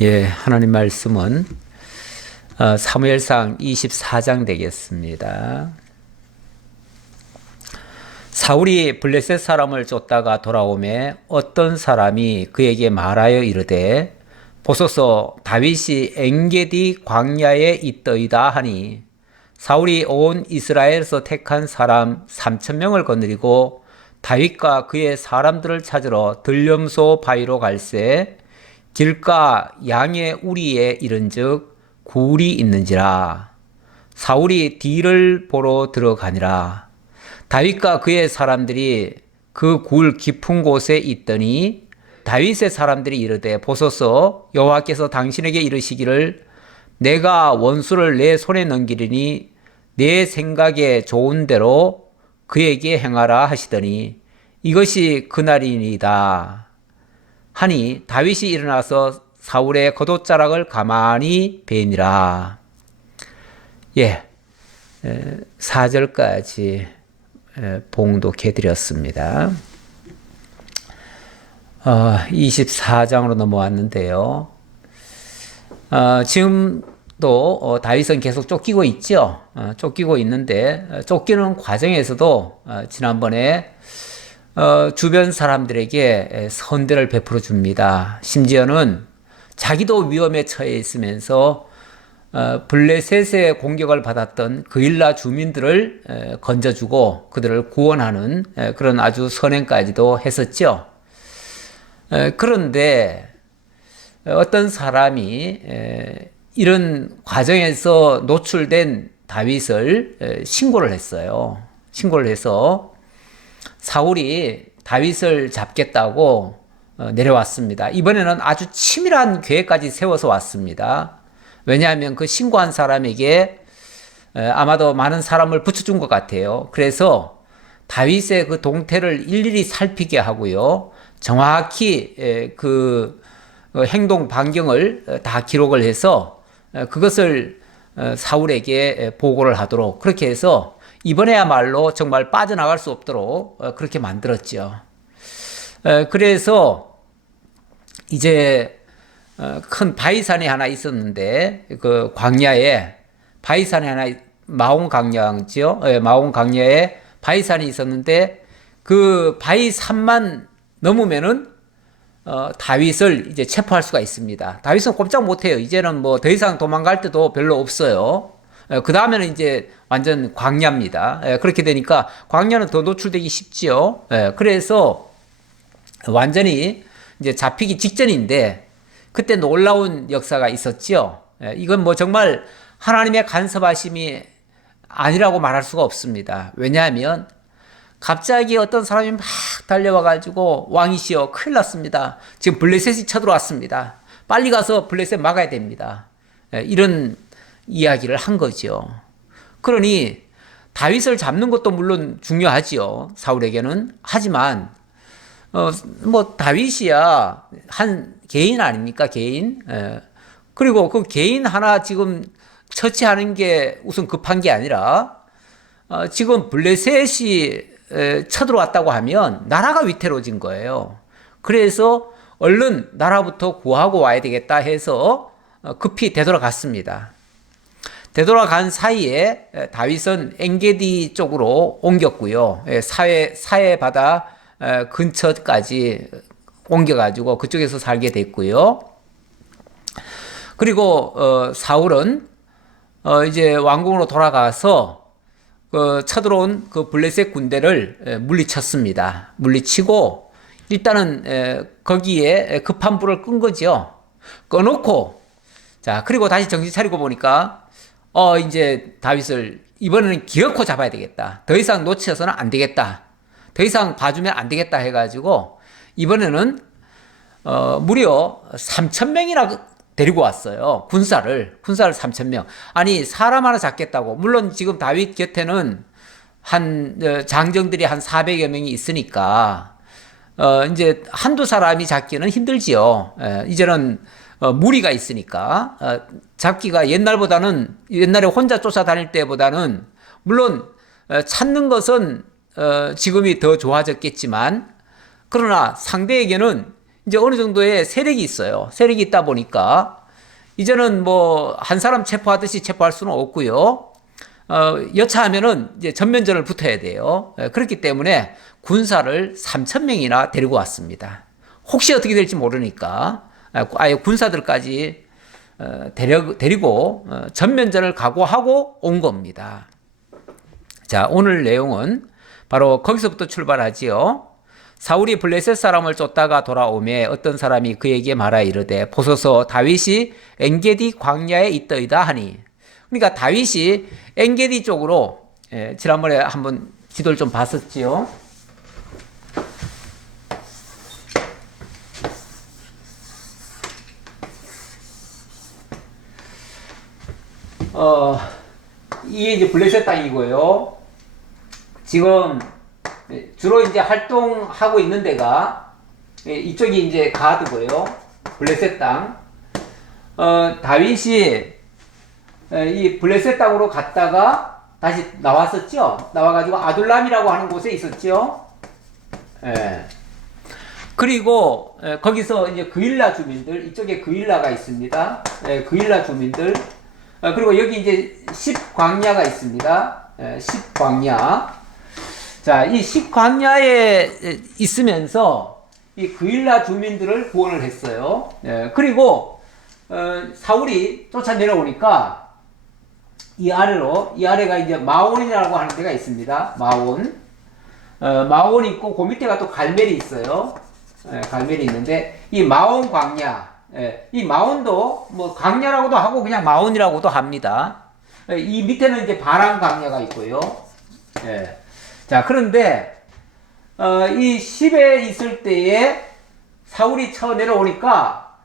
예, 하나님 말씀은 사무엘상 24장 되겠습니다. 사울이 블레셋 사람을 쫓다가 돌아오매 어떤 사람이 그에게 말하여 이르되 보소서 다윗이 엔게디 광야에 있더이다 하니 사울이 온 이스라엘에서 택한 사람 3,000명을 거느리고 다윗과 그의 사람들을 찾으러 들염소 바위로 갈새 길가 양의 우리에 이른즉 굴이 있는지라. 사울이 뒤를 보러 들어가니라. 다윗과 그의 사람들이 그 굴 깊은 곳에 있더니 다윗의 사람들이 이르되 보소서 여호와께서 당신에게 이르시기를 내가 원수를 내 손에 넘기리니 내 생각에 좋은 대로 그에게 행하라 하시더니 이것이 그날이니이다 하니 다윗이 일어나서 사울의 겉옷자락을 가만히 베니라. 예, 4절까지 봉독해드렸습니다. 24장으로 넘어왔는데요. 지금도 다윗은 계속 쫓기고 있죠. 쫓기고 있는데 쫓기는 과정에서도 지난번에 주변 사람들에게 선대를 베풀어 줍니다. 심지어는 자기도 위험에 처해 있으면서 블레셋의 공격을 받았던 그일라 주민들을 건져주고 그들을 구원하는 그런 아주 선행까지도 했었죠. 그런데 어떤 사람이 이런 과정에서 노출된 다윗을 신고를 했어요. 신고를 해서 사울이 다윗을 잡겠다고 내려왔습니다. 이번에는 아주 치밀한 계획까지 세워서 왔습니다. 왜냐하면 그 신고한 사람에게 아마도 많은 사람을 붙여준 것 같아요. 그래서 다윗의 그 동태를 일일이 살피게 하고요. 정확히 그 행동 반경을 다 기록을 해서 그것을 사울에게 보고를 하도록 그렇게 해서 이번에야말로 정말 빠져나갈 수 없도록 그렇게 만들었죠. 그래서 이제 큰 바위산이 하나 있었는데 그 광야에 바위산이 하나 마온 광야죠. 마온 광야에 바위산이 있었는데 그 바위산만 넘으면은 다윗을 이제 체포할 수가 있습니다. 다윗은 꼼짝 못해요. 이제는 뭐 더 이상 도망갈 데도 별로 없어요. 그 다음에는 이제 완전 광야입니다. 그렇게 되니까 광야는 더 노출되기 쉽지요. 그래서 완전히 이제 잡히기 직전인데 그때 놀라운 역사가 있었지요. 이건 뭐 정말 하나님의 간섭하심이 아니라고 말할 수가 없습니다. 왜냐하면 갑자기 어떤 사람이 막 달려와가지고 왕이시여 큰일 났습니다. 지금 블레셋이 쳐들어왔습니다. 빨리 가서 블레셋 막아야 됩니다. 이런 이야기를 한 거죠. 그러니 다윗을 잡는 것도 물론 중요하지요. 사울에게는. 하지만 뭐 다윗이야 한 개인 아닙니까? 개인. 그리고 그 개인 하나 지금 처치하는 게 우선 급한 게 아니라 지금 블레셋이 쳐들어왔다고 하면 나라가 위태로워진 거예요. 그래서 얼른 나라부터 구하고 와야 되겠다 해서 급히 되돌아갔습니다. 되돌아간 사이에 다윗은 엔게디 쪽으로 옮겼고요. 사해 바다 근처까지 옮겨가지고 그쪽에서 살게 됐고요. 그리고 사울은 이제 왕궁으로 돌아가서 쳐들어온 그 블레셋 군대를 물리쳤습니다. 물리치고 일단은 거기에 급한 불을 끈 거죠. 꺼놓고 자 그리고 다시 정신 차리고 보니까 이제 다윗을 이번에는 기어코 잡아야 되겠다. 더 이상 놓쳐서는 안 되겠다. 더 이상 봐주면 안 되겠다 해가지고 이번에는 무려 3,000명이나 데리고 왔어요. 군사를 3,000명. 아니 사람 하나 잡겠다고. 물론 지금 다윗 곁에는 한 장정들이 한 400여 명이 있으니까 이제 한두 사람이 잡기는 힘들지요. 이제는 무리가 있으니까 잡기가 옛날에 혼자 쫓아다닐 때보다는 물론 찾는 것은 지금이 더 좋아졌겠지만 그러나 상대에게는 이제 어느 정도의 세력이 있어요. 세력이 있다 보니까 이제는 뭐 한 사람 체포하듯이 체포할 수는 없고요. 여차하면은 이제 전면전을 붙어야 돼요. 그렇기 때문에 군사를 3,000명이나 데리고 왔습니다. 혹시 어떻게 될지 모르니까 아예 군사들까지 데리고 전면전을 각오하고 온 겁니다. 자, 오늘 내용은 바로 거기서부터 출발하지요. 사울이 블레셋 사람을 쫓다가 돌아오매 어떤 사람이 그에게 말하 이르되 보소서 다윗이 엔게디 광야에 있더이다 하니, 그러니까 다윗이 엔게디 쪽으로, 지난번에 한번 지도를 좀 봤었지요. 이게 이제 블레셋 땅이고요. 지금 주로 이제 활동하고 있는 데가 이쪽이 이제 가드고요. 블레셋 땅. 다윗이 이 블레셋 땅으로 갔다가 다시 나왔었죠. 나와가지고 아둘람이라고 하는 곳에 있었죠. 그리고 거기서 이제 그일라 주민들, 이쪽에 그일라가 있습니다. 그일라 주민들. 그리고 여기 이제 10광야가 있습니다. 10광야. 자, 이 10광야에 있으면서 이 그일라 주민들을 구원을 했어요. 그리고 사울이 쫓아 내려오니까 이 아래가 이제 마온이라고 하는 데가 있습니다. 마온이 있고 그 밑에가 또 갈멜이 있어요. 갈멜이 있는데 이 마온 광야, 이 마온도 뭐 광야라고도 하고 그냥 마온이라고도 합니다. 이 밑에는 이제 바람 광야가 있고요. 자, 그런데 이 10에 있을 때에 사울이 쳐 내려오니까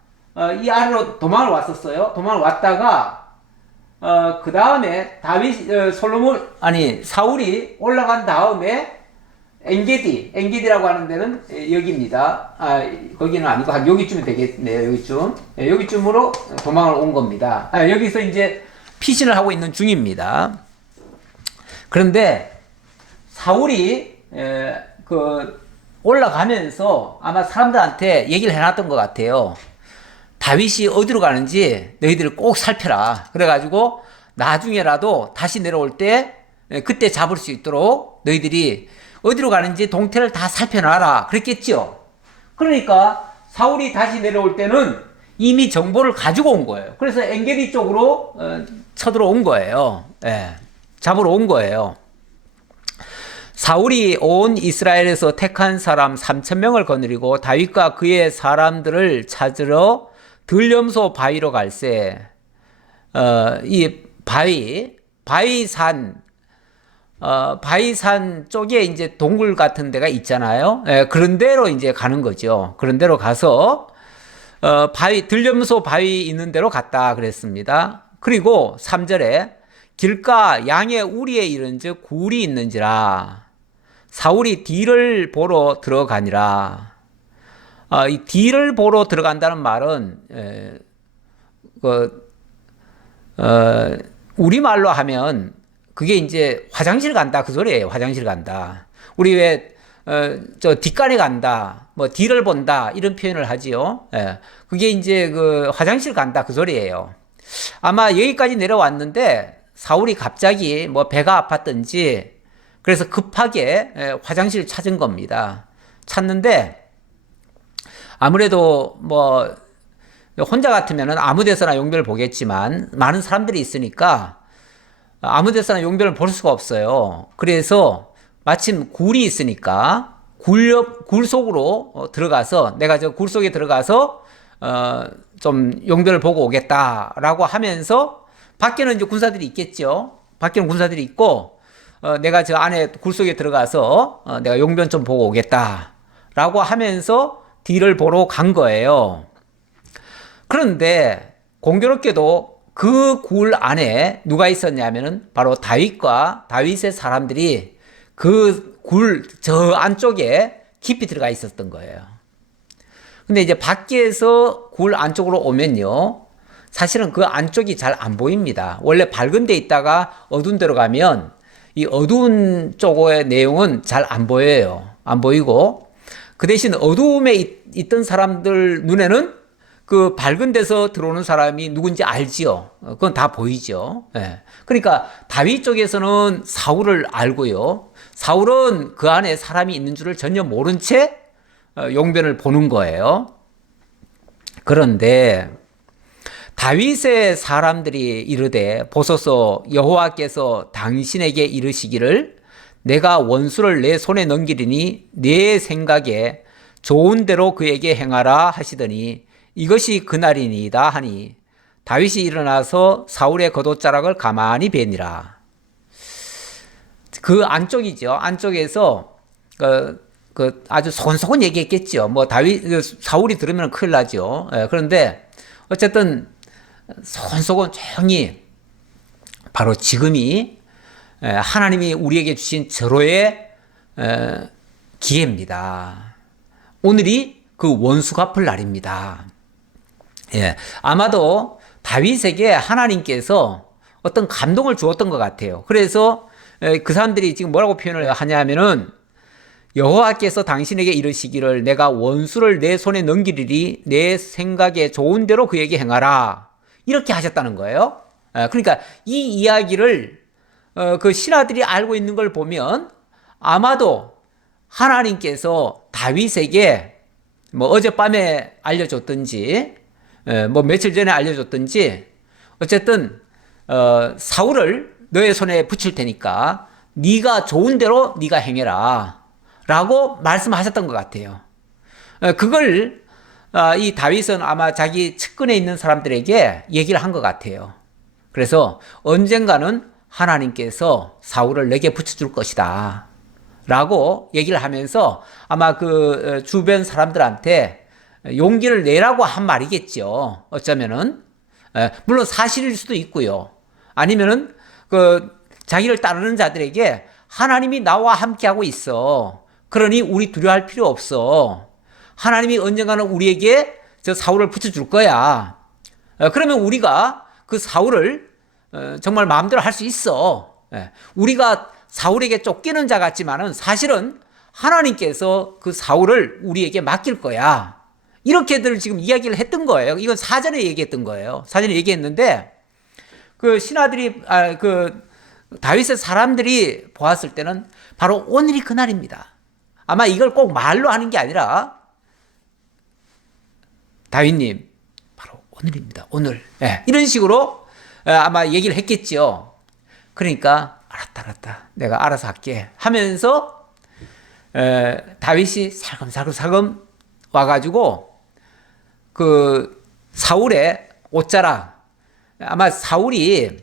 이 아래로 도망을 왔었어요. 도망을 왔다가 그 다음에 사울이 올라간 다음에 엔게디라고 하는 데는 여기입니다. 거기는 아니고 한 여기쯤이 되겠네요. 여기쯤으로 도망을 온 겁니다. 여기서 이제 피신을 하고 있는 중입니다. 그런데 사울이 올라가면서 아마 사람들한테 얘기를 해놨던 것 같아요. 다윗이 어디로 가는지 너희들 꼭 살펴라. 그래가지고 나중에라도 다시 내려올 때 그때 잡을 수 있도록 너희들이 어디로 가는지 동태를 다 살펴놔라. 그랬겠죠. 그러니까 사울이 다시 내려올 때는 이미 정보를 가지고 온 거예요. 그래서 엔게디 쪽으로 쳐들어온 거예요. 잡으러 온 거예요. 사울이 온 이스라엘에서 택한 사람 3,000명을 거느리고 다윗과 그의 사람들을 찾으러 들염소 바위로 갈새, 이 바위산 쪽에 이제 동굴 같은 데가 있잖아요. 그런 데로 이제 가는 거죠. 그런 데로 가서 들염소 바위 있는 데로 갔다 그랬습니다. 그리고 3절에 길가 양의 우리에 이른즉 굴이 있는지라 사울이 뒤를 보러 들어가니라. 이 뒤를 보러 들어간다는 말은 우리말로 하면 그게 이제 화장실 간다 그 소리예요. 화장실 간다. 우리 왜 뒷간에 간다, 뭐 뒤를 본다 이런 표현을 하지요. 그게 이제 그 화장실 간다 그 소리예요. 아마 여기까지 내려왔는데 사울이 갑자기 뭐 배가 아팠든지 그래서 급하게 화장실을 찾은 겁니다. 찾는데 아무래도 뭐 혼자 같으면은 아무 데서나 용변을 보겠지만 많은 사람들이 있으니까 아무 데서나 용변을 볼 수가 없어요. 그래서 마침 굴이 있으니까 굴 속으로 들어가서 내가 저 굴 속에 들어가서 좀 용변을 보고 오겠다라고 하면서 밖에는 이제 군사들이 있겠죠. 밖에는 군사들이 있고 내가 저 안에 굴 속에 들어가서 내가 용변 좀 보고 오겠다라고 하면서 뒤를 보러 간 거예요. 그런데 공교롭게도 그 굴 안에 누가 있었냐면은 바로 다윗과 다윗의 사람들이 그 굴 저 안쪽에 깊이 들어가 있었던 거예요. 근데 이제 밖에서 굴 안쪽으로 오면요, 사실은 그 안쪽이 잘 안 보입니다. 원래 밝은 데 있다가 어두운 데로 가면 이 어두운 쪽의 내용은 잘 안 보여요. 안 보이고 그 대신 어두움에 있던 사람들 눈에는 그 밝은 데서 들어오는 사람이 누군지 알지요. 그건 다 보이죠. 예. 그러니까 다윗 쪽에서는 사울을 알고요. 사울은 그 안에 사람이 있는 줄을 전혀 모른 채 용변을 보는 거예요. 그런데 다윗의 사람들이 이르되 보소서 여호와께서 당신에게 이르시기를 내가 원수를 내 손에 넘기리니 내 생각에 좋은 대로 그에게 행하라 하시더니 이것이 그날이니이다 하니 다윗이 일어나서 사울의 겉옷자락을 가만히 베니라. 그 안쪽이죠. 안쪽에서 아주 소곤소곤 얘기했겠죠. 뭐 사울이 들으면 큰일 나죠. 그런데 어쨌든 소곤소곤 조용히 바로 지금이 하나님이 우리에게 주신 절호의 기회입니다. 오늘이 그 원수 갚을 날입니다. 예, 아마도 다윗에게 하나님께서 어떤 감동을 주었던 것 같아요. 그래서 그 사람들이 지금 뭐라고 표현을 하냐면은 여호와께서 당신에게 이르시기를 내가 원수를 내 손에 넘기리니 내 생각에 좋은 대로 그에게 행하라. 이렇게 하셨다는 거예요. 그러니까 이 이야기를 그 신하들이 알고 있는 걸 보면 아마도 하나님께서 다윗에게 뭐 어젯밤에 알려줬든지 뭐 며칠 전에 알려줬든지 어쨌든 사울을 너의 손에 붙일 테니까 네가 좋은 대로 네가 행해라 라고 말씀하셨던 것 같아요. 그걸 이 다윗은 아마 자기 측근에 있는 사람들에게 얘기를 한 것 같아요. 그래서 언젠가는 하나님께서 사울을 내게 붙여줄 것이다 라고 얘기를 하면서 아마 그 주변 사람들한테 용기를 내라고 한 말이겠죠. 어쩌면은 물론 사실일 수도 있고요. 아니면은 그 자기를 따르는 자들에게 하나님이 나와 함께하고 있어. 그러니 우리 두려워할 필요 없어. 하나님이 언젠가는 우리에게 저 사울을 붙여줄 거야. 그러면 우리가 그 사울을 정말 마음대로 할 수 있어. 우리가 사울에게 쫓기는 자 같지만은 사실은 하나님께서 그 사울을 우리에게 맡길 거야. 이렇게들 지금 이야기를 했던 거예요. 이건 사전에 얘기했던 거예요. 사전에 얘기했는데 그 신하들이 그 다윗의 사람들이 보았을 때는 바로 오늘이 그날입니다. 아마 이걸 꼭 말로 하는 게 아니라 다윗님 바로 오늘입니다. 오늘. 이런 식으로 아마 얘기를 했겠죠. 그러니까 알았다. 내가 알아서 할게 하면서 다윗이 살금살금 와가지고 그 사울의 옷자락 아마 사울이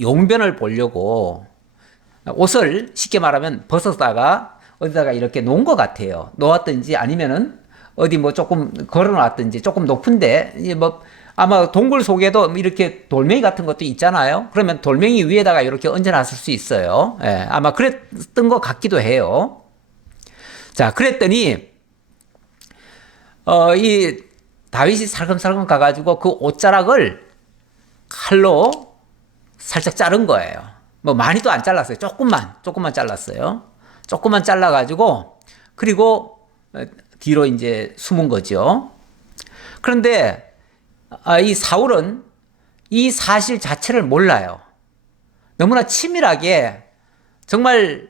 용변을 보려고 옷을 쉽게 말하면 벗었다가 어디다가 이렇게 놓은 것 같아요. 놓았든지 아니면은 어디 뭐 조금 걸어놨든지 조금 높은데 뭐 아마 동굴 속에도 이렇게 돌멩이 같은 것도 있잖아요. 그러면 돌멩이 위에다가 이렇게 얹어놨을 수 있어요. 아마 그랬던 것 같기도 해요. 자, 그랬더니 이 다윗이 살금살금 가가지고 그 옷자락을 칼로 살짝 자른 거예요. 뭐 많이도 안 잘랐어요. 조금만 잘랐어요. 조금만 잘라가지고 그리고 뒤로 이제 숨은 거죠. 그런데 이 사울은 이 사실 자체를 몰라요. 너무나 치밀하게 정말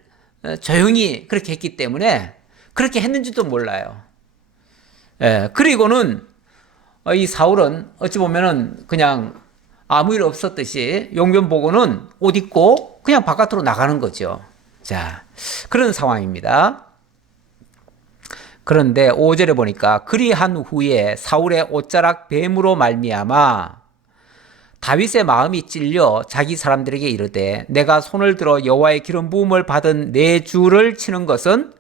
조용히 그렇게 했기 때문에 그렇게 했는지도 몰라요. 그리고는 이 사울은 어찌 보면은 그냥 아무 일 없었듯이 용변 보고는 옷 입고 그냥 바깥으로 나가는 거죠. 자, 그런 상황입니다. 그런데 5절에 보니까 그리한 후에 사울의 옷자락 뱀으로 말미암아 다윗의 마음이 찔려 자기 사람들에게 이르되 내가 손을 들어 여호와의 기름 부음을 받은 내 주를 치는 것은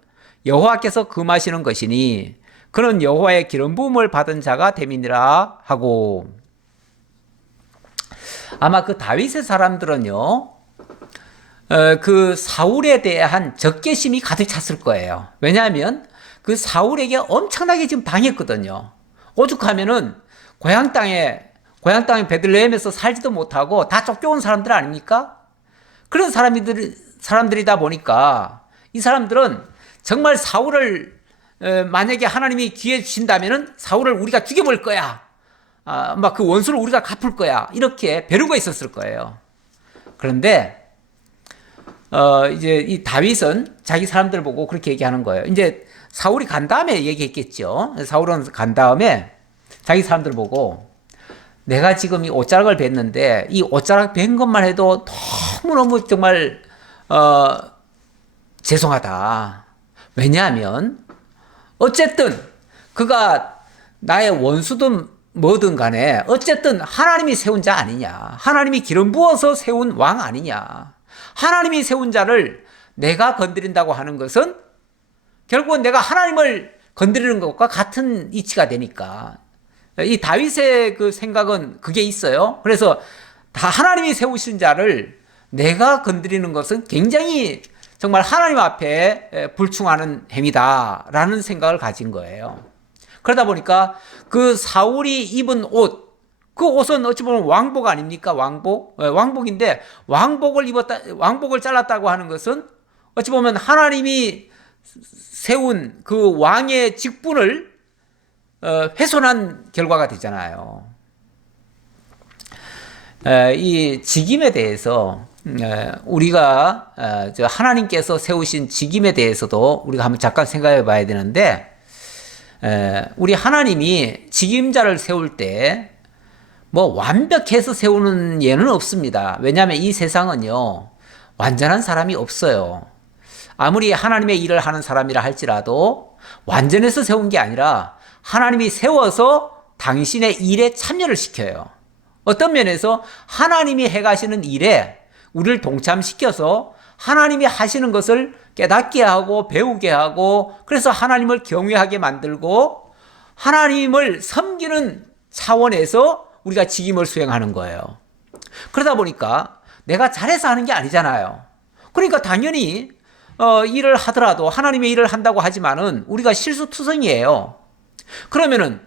여호와께서 금하시는 것이니 그는 여호와의 기름 부음을 받은 자가 됨이니라 하고 아마 그 다윗의 사람들은요 그 사울에 대한 적개심이 가득 찼을 거예요. 왜냐하면 그 사울에게 엄청나게 지금 당했거든요. 오죽하면은 고향 땅에 베들레헴에서 살지도 못하고 다 쫓겨온 사람들 아닙니까? 그런 사람들이다 보니까 이 사람들은 정말 사울을 만약에 하나님이 기회 주신다면은 사울을 우리가 죽여볼 거야. 막 그 원수를 우리가 갚을 거야. 이렇게 벼르고 있었을 거예요. 그런데 이제 이 다윗은 자기 사람들 보고 그렇게 얘기하는 거예요. 이제 사울이 간 다음에 얘기했겠죠. 사울은 간 다음에 자기 사람들 보고 내가 지금 이 옷자락을 뱄는데 이 옷자락 뱄 것만 해도 너무너무 정말 죄송하다. 왜냐하면 어쨌든 그가 나의 원수든 뭐든 간에 어쨌든 하나님이 세운 자 아니냐. 하나님이 기름 부어서 세운 왕 아니냐. 하나님이 세운 자를 내가 건드린다고 하는 것은 결국은 내가 하나님을 건드리는 것과 같은 이치가 되니까 이 다윗의 그 생각은 그게 있어요. 그래서 다 하나님이 세우신 자를 내가 건드리는 것은 굉장히 정말 하나님 앞에 불충하는 행위다라는 생각을 가진 거예요. 그러다 보니까 그 사울이 입은 옷, 그 옷은 어찌 보면 왕복 아닙니까? 왕복? 왕복인데 왕복을 잘랐다고 하는 것은 어찌 보면 하나님이 세운 그 왕의 직분을 훼손한 결과가 되잖아요. 이 직임에 대해서 우리가 하나님께서 세우신 직임에 대해서도 우리가 한번 잠깐 생각해 봐야 되는데 우리 하나님이 직임자를 세울 때 뭐 완벽해서 세우는 예는 없습니다. 왜냐하면 이 세상은요 완전한 사람이 없어요. 아무리 하나님의 일을 하는 사람이라 할지라도 완전해서 세운 게 아니라 하나님이 세워서 당신의 일에 참여를 시켜요. 어떤 면에서 하나님이 해가시는 일에 우리를 동참시켜서 하나님이 하시는 것을 깨닫게 하고 배우게 하고 그래서 하나님을 경외하게 만들고 하나님을 섬기는 차원에서 우리가 직임을 수행하는 거예요. 그러다 보니까 내가 잘해서 하는 게 아니잖아요. 그러니까 당연히 일을 하더라도 하나님의 일을 한다고 하지만은 우리가 실수투성이에요. 그러면은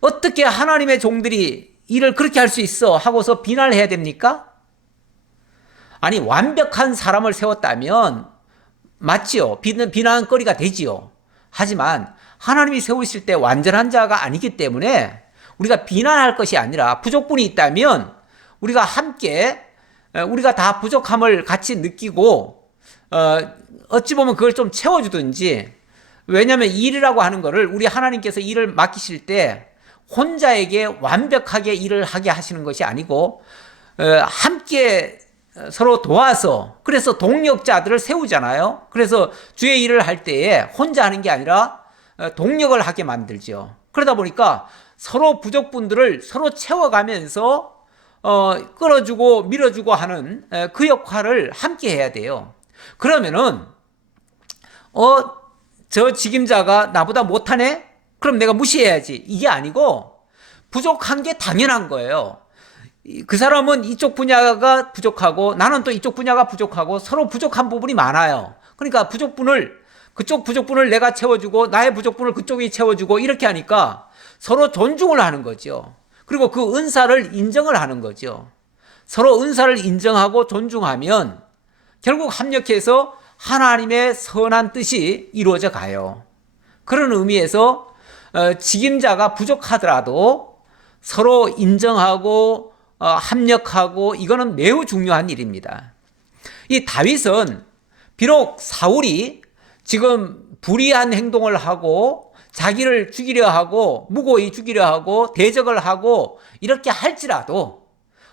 어떻게 하나님의 종들이 일을 그렇게 할 수 있어 하고서 비난을 해야 됩니까? 아니 완벽한 사람을 세웠다면 맞지요. 비난거리가 되지요. 하지만 하나님이 세우실 때 완전한 자가 아니기 때문에 우리가 비난할 것이 아니라 부족분이 있다면 우리가 함께 우리가 다 부족함을 같이 느끼고 어찌 보면 그걸 좀 채워주든지 왜냐하면 일이라고 하는 거를 우리 하나님께서 일을 맡기실 때 혼자에게 완벽하게 일을 하게 하시는 것이 아니고 함께 서로 도와서 그래서 동력자들을 세우잖아요. 그래서 주의 일을 할 때에 혼자 하는 게 아니라 동력을 하게 만들죠. 그러다 보니까 서로 부족분들을 서로 채워가면서 끌어주고 밀어주고 하는 그 역할을 함께 해야 돼요. 그러면은 저 직임자가 나보다 못하네? 그럼 내가 무시해야지. 이게 아니고 부족한 게 당연한 거예요. 그 사람은 이쪽 분야가 부족하고 나는 또 이쪽 분야가 부족하고 서로 부족한 부분이 많아요. 그러니까 그쪽 부족분을 내가 채워주고 나의 부족분을 그쪽이 채워주고 이렇게 하니까 서로 존중을 하는 거죠. 그리고 그 은사를 인정을 하는 거죠. 서로 은사를 인정하고 존중하면 결국 합력해서 하나님의 선한 뜻이 이루어져 가요. 그런 의미에서 직임자가 부족하더라도 서로 인정하고 합력하고 이거는 매우 중요한 일입니다. 이 다윗은 비록 사울이 지금 불의한 행동을 하고 자기를 죽이려 하고 무고히 죽이려 하고 대적을 하고 이렇게 할지라도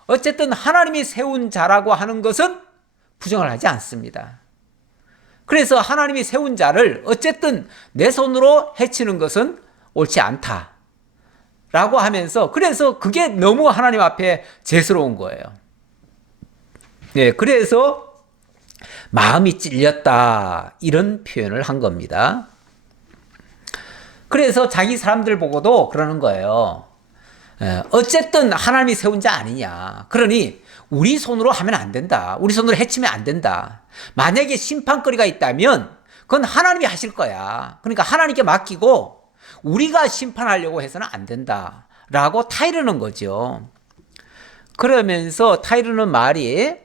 어쨌든 하나님이 세운 자라고 하는 것은 부정을 하지 않습니다. 그래서 하나님이 세운 자를 어쨌든 내 손으로 해치는 것은 옳지 않다 라고 하면서 그래서 그게 너무 하나님 앞에 죄스러운 거예요. 네, 그래서 마음이 찔렸다 이런 표현을 한 겁니다. 그래서 자기 사람들 보고도 그러는 거예요. 어쨌든 하나님이 세운 자 아니냐. 그러니 우리 손으로 하면 안 된다. 우리 손으로 해치면 안 된다. 만약에 심판거리가 있다면 그건 하나님이 하실 거야. 그러니까 하나님께 맡기고 우리가 심판하려고 해서는 안 된다 라고 타이르는 거죠. 그러면서 타이르는 말이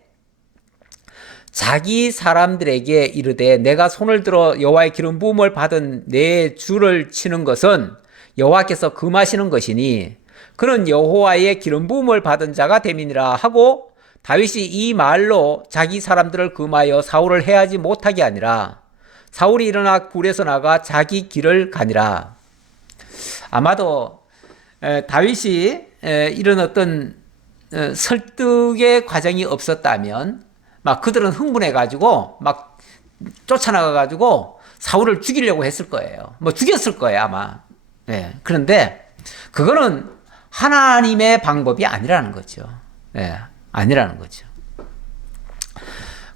자기 사람들에게 이르되 내가 손을 들어 여호와의 기름 부음을 받은 내 주를 치는 것은 여호와께서 금하시는 것이니 그는 여호와의 기름 부음을 받은 자가 됨이니라 하고 다윗이 이 말로 자기 사람들을 금하여 사울을 해하지 못하게 하니라. 사울이 일어나 굴에서 나가 자기 길을 가니라. 아마도 다윗이 이런 어떤 설득의 과정이 없었다면 막 그들은 흥분해가지고 막 쫓아나가가지고 사울을 죽이려고 했을 거예요. 뭐 죽였을 거예요 아마. 네. 그런데 그거는 하나님의 방법이 아니라는 거죠. 네. 아니라는 거죠.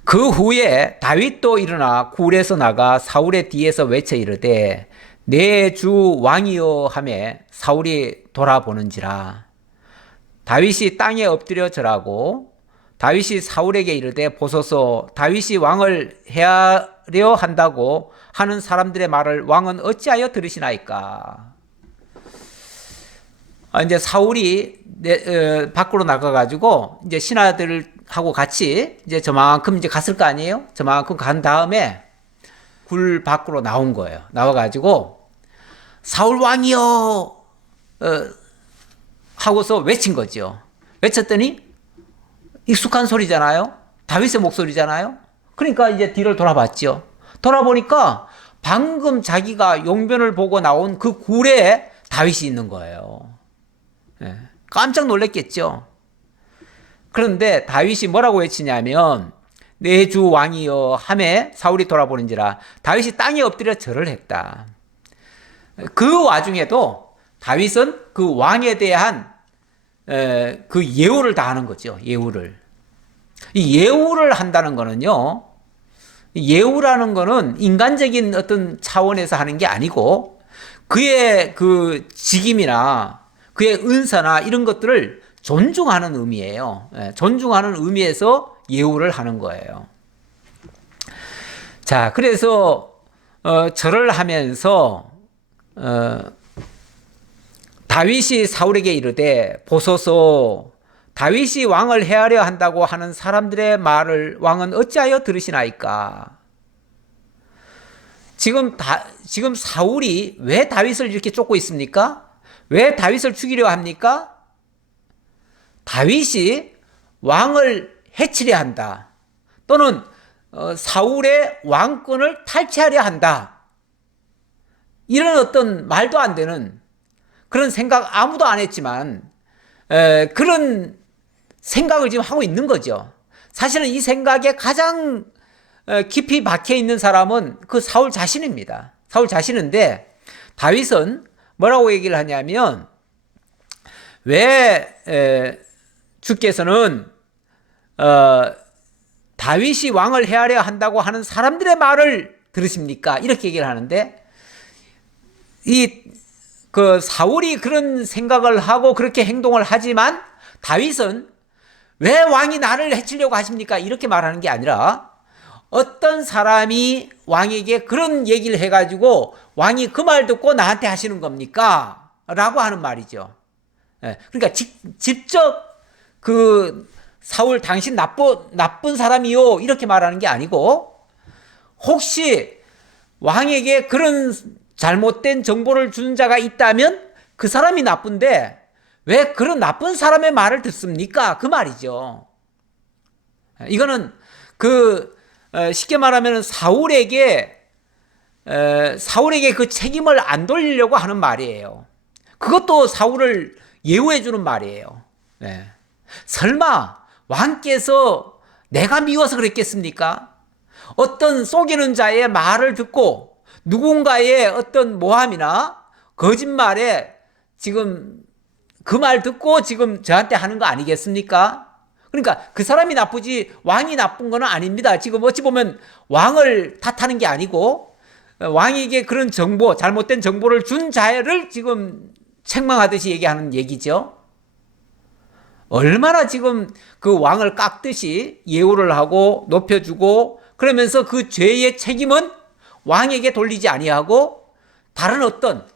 그 후에 다윗도 일어나 굴에서 나가 사울의 뒤에서 외쳐 이르되 내 주 왕이여 하며 사울이 돌아보는지라. 다윗이 땅에 엎드려 절하고 다윗이 사울에게 이르되 보소서 다윗이 왕을 해하려 한다고 하는 사람들의 말을 왕은 어찌하여 들으시나이까. 이제 사울이 밖으로 나가가지고 이제 신하들하고 같이 이제 저만큼 이제 갔을 거 아니에요? 저만큼 간 다음에 굴 밖으로 나온 거예요. 나와가지고 사울 왕이여 하고서 외친 거죠. 외쳤더니 익숙한 소리잖아요. 다윗의 목소리잖아요. 그러니까 이제 뒤를 돌아봤죠. 돌아보니까 방금 자기가 용변을 보고 나온 그 굴에 다윗이 있는 거예요. 네. 깜짝 놀랐겠죠. 그런데 다윗이 뭐라고 외치냐면 내 주 왕이여 하매 사울이 돌아보는지라. 다윗이 땅에 엎드려 절을 했다. 그 와중에도 다윗은 그 왕에 대한 그 예우를 다하는 거죠. 예우를. 이 예우를 한다는 거는요. 예우라는 거는 인간적인 어떤 차원에서 하는 게 아니고 그의 그 직임이나 그의 은사나 이런 것들을 존중하는 의미예요. 존중하는 의미에서 예우를 하는 거예요. 자, 그래서 절을 하면서 다윗이 사울에게 이르되 보소서 다윗이 왕을 해하려 한다고 하는 사람들의 말을 왕은 어찌하여 들으시나이까. 지금 사울이 왜 다윗을 이렇게 쫓고 있습니까? 왜 다윗을 죽이려 합니까? 다윗이 왕을 해치려 한다. 또는 사울의 왕권을 탈취하려 한다. 이런 어떤 말도 안 되는 그런 생각 아무도 안 했지만 그런 생각을 지금 하고 있는 거죠. 사실은 이 생각에 가장 깊이 박혀 있는 사람은 그 사울 자신입니다. 사울 자신인데 다윗은 뭐라고 얘기를 하냐면 왜 주께서는 다윗이 왕을 해하려 한다고 하는 사람들의 말을 들으십니까? 이렇게 얘기를 하는데 그 사울이 그런 생각을 하고 그렇게 행동을 하지만 다윗은 왜 왕이 나를 해치려고 하십니까? 이렇게 말하는 게 아니라 어떤 사람이 왕에게 그런 얘기를 해가지고 왕이 그 말 듣고 나한테 하시는 겁니까? 라고 하는 말이죠. 그러니까 직접 그 사울 당신 나쁜 사람이요 이렇게 말하는 게 아니고 혹시 왕에게 그런 잘못된 정보를 준 자가 있다면 그 사람이 나쁜데 왜 그런 나쁜 사람의 말을 듣습니까? 그 말이죠. 이거는 쉽게 말하면 사울에게 그 책임을 안 돌리려고 하는 말이에요. 그것도 사울을 예우해 주는 말이에요. 네. 설마 왕께서 내가 미워서 그랬겠습니까? 어떤 속이는 자의 말을 듣고 누군가의 어떤 모함이나 거짓말에 지금 그 말 듣고 지금 저한테 하는 거 아니겠습니까? 그러니까 그 사람이 나쁘지 왕이 나쁜 건 아닙니다. 지금 어찌 보면 왕을 탓하는 게 아니고 왕에게 그런 정보, 잘못된 정보를 준 자를 지금 책망하듯이 얘기하는 얘기죠. 얼마나 지금 그 왕을 깎듯이 예우를 하고 높여주고 그러면서 그 죄의 책임은 왕에게 돌리지 아니하고 다른 어떤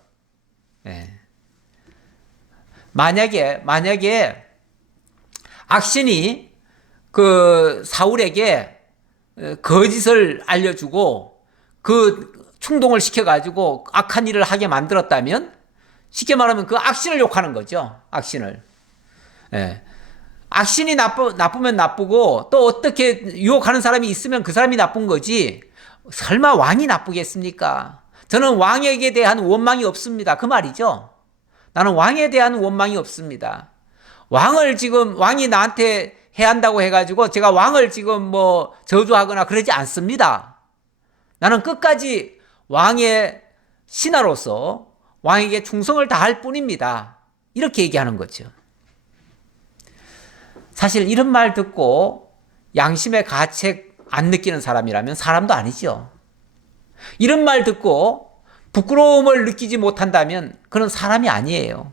만약에 악신이 그 사울에게 거짓을 알려주고 그 충동을 시켜가지고 악한 일을 하게 만들었다면 쉽게 말하면 그 악신을 욕하는 거죠. 악신을. 예. 악신이 나쁘면 나쁘고 또 어떻게 유혹하는 사람이 있으면 그 사람이 나쁜 거지 설마 왕이 나쁘겠습니까? 저는 왕에게 대한 원망이 없습니다. 그 말이죠. 나는 왕에 대한 원망이 없습니다. 왕이 나한테 해야 한다고 해가지고 제가 왕을 지금 뭐 저주하거나 그러지 않습니다. 나는 끝까지 왕의 신하로서 왕에게 충성을 다할 뿐입니다. 이렇게 얘기하는 거죠. 사실 이런 말 듣고 양심의 가책 안 느끼는 사람이라면 사람도 아니죠. 이런 말 듣고 부끄러움을 느끼지 못한다면 그는 사람이 아니에요.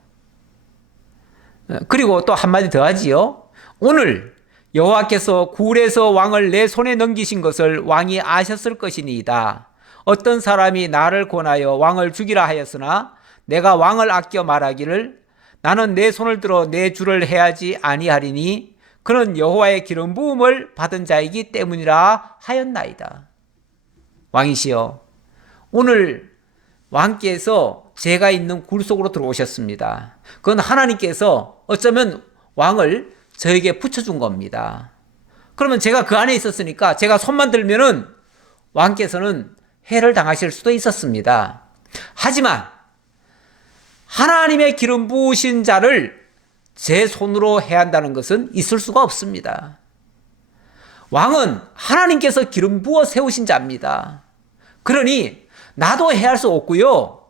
그리고 또 한마디 더 하지요. 오늘 여호와께서 굴에서 왕을 내 손에 넘기신 것을 왕이 아셨을 것이니이다. 어떤 사람이 나를 권하여 왕을 죽이라 하였으나 내가 왕을 아껴 말하기를 나는 내 손을 들어 내 주를 해야지 아니하리니 그는 여호와의 기름 부음을 받은 자이기 때문이라 하였나이다. 왕이시여, 오늘 왕께서 제가 있는 굴 속으로 들어오셨습니다. 그건 하나님께서 어쩌면 왕을 저에게 붙여준 겁니다. 그러면 제가 그 안에 있었으니까 제가 손만 들면은 왕께서는 해를 당하실 수도 있었습니다. 하지만 하나님의 기름 부으신 자를 제 손으로 해야 한다는 것은 있을 수가 없습니다. 왕은 하나님께서 기름 부어 세우신 자입니다. 그러니 나도 해야 할 수 없고요.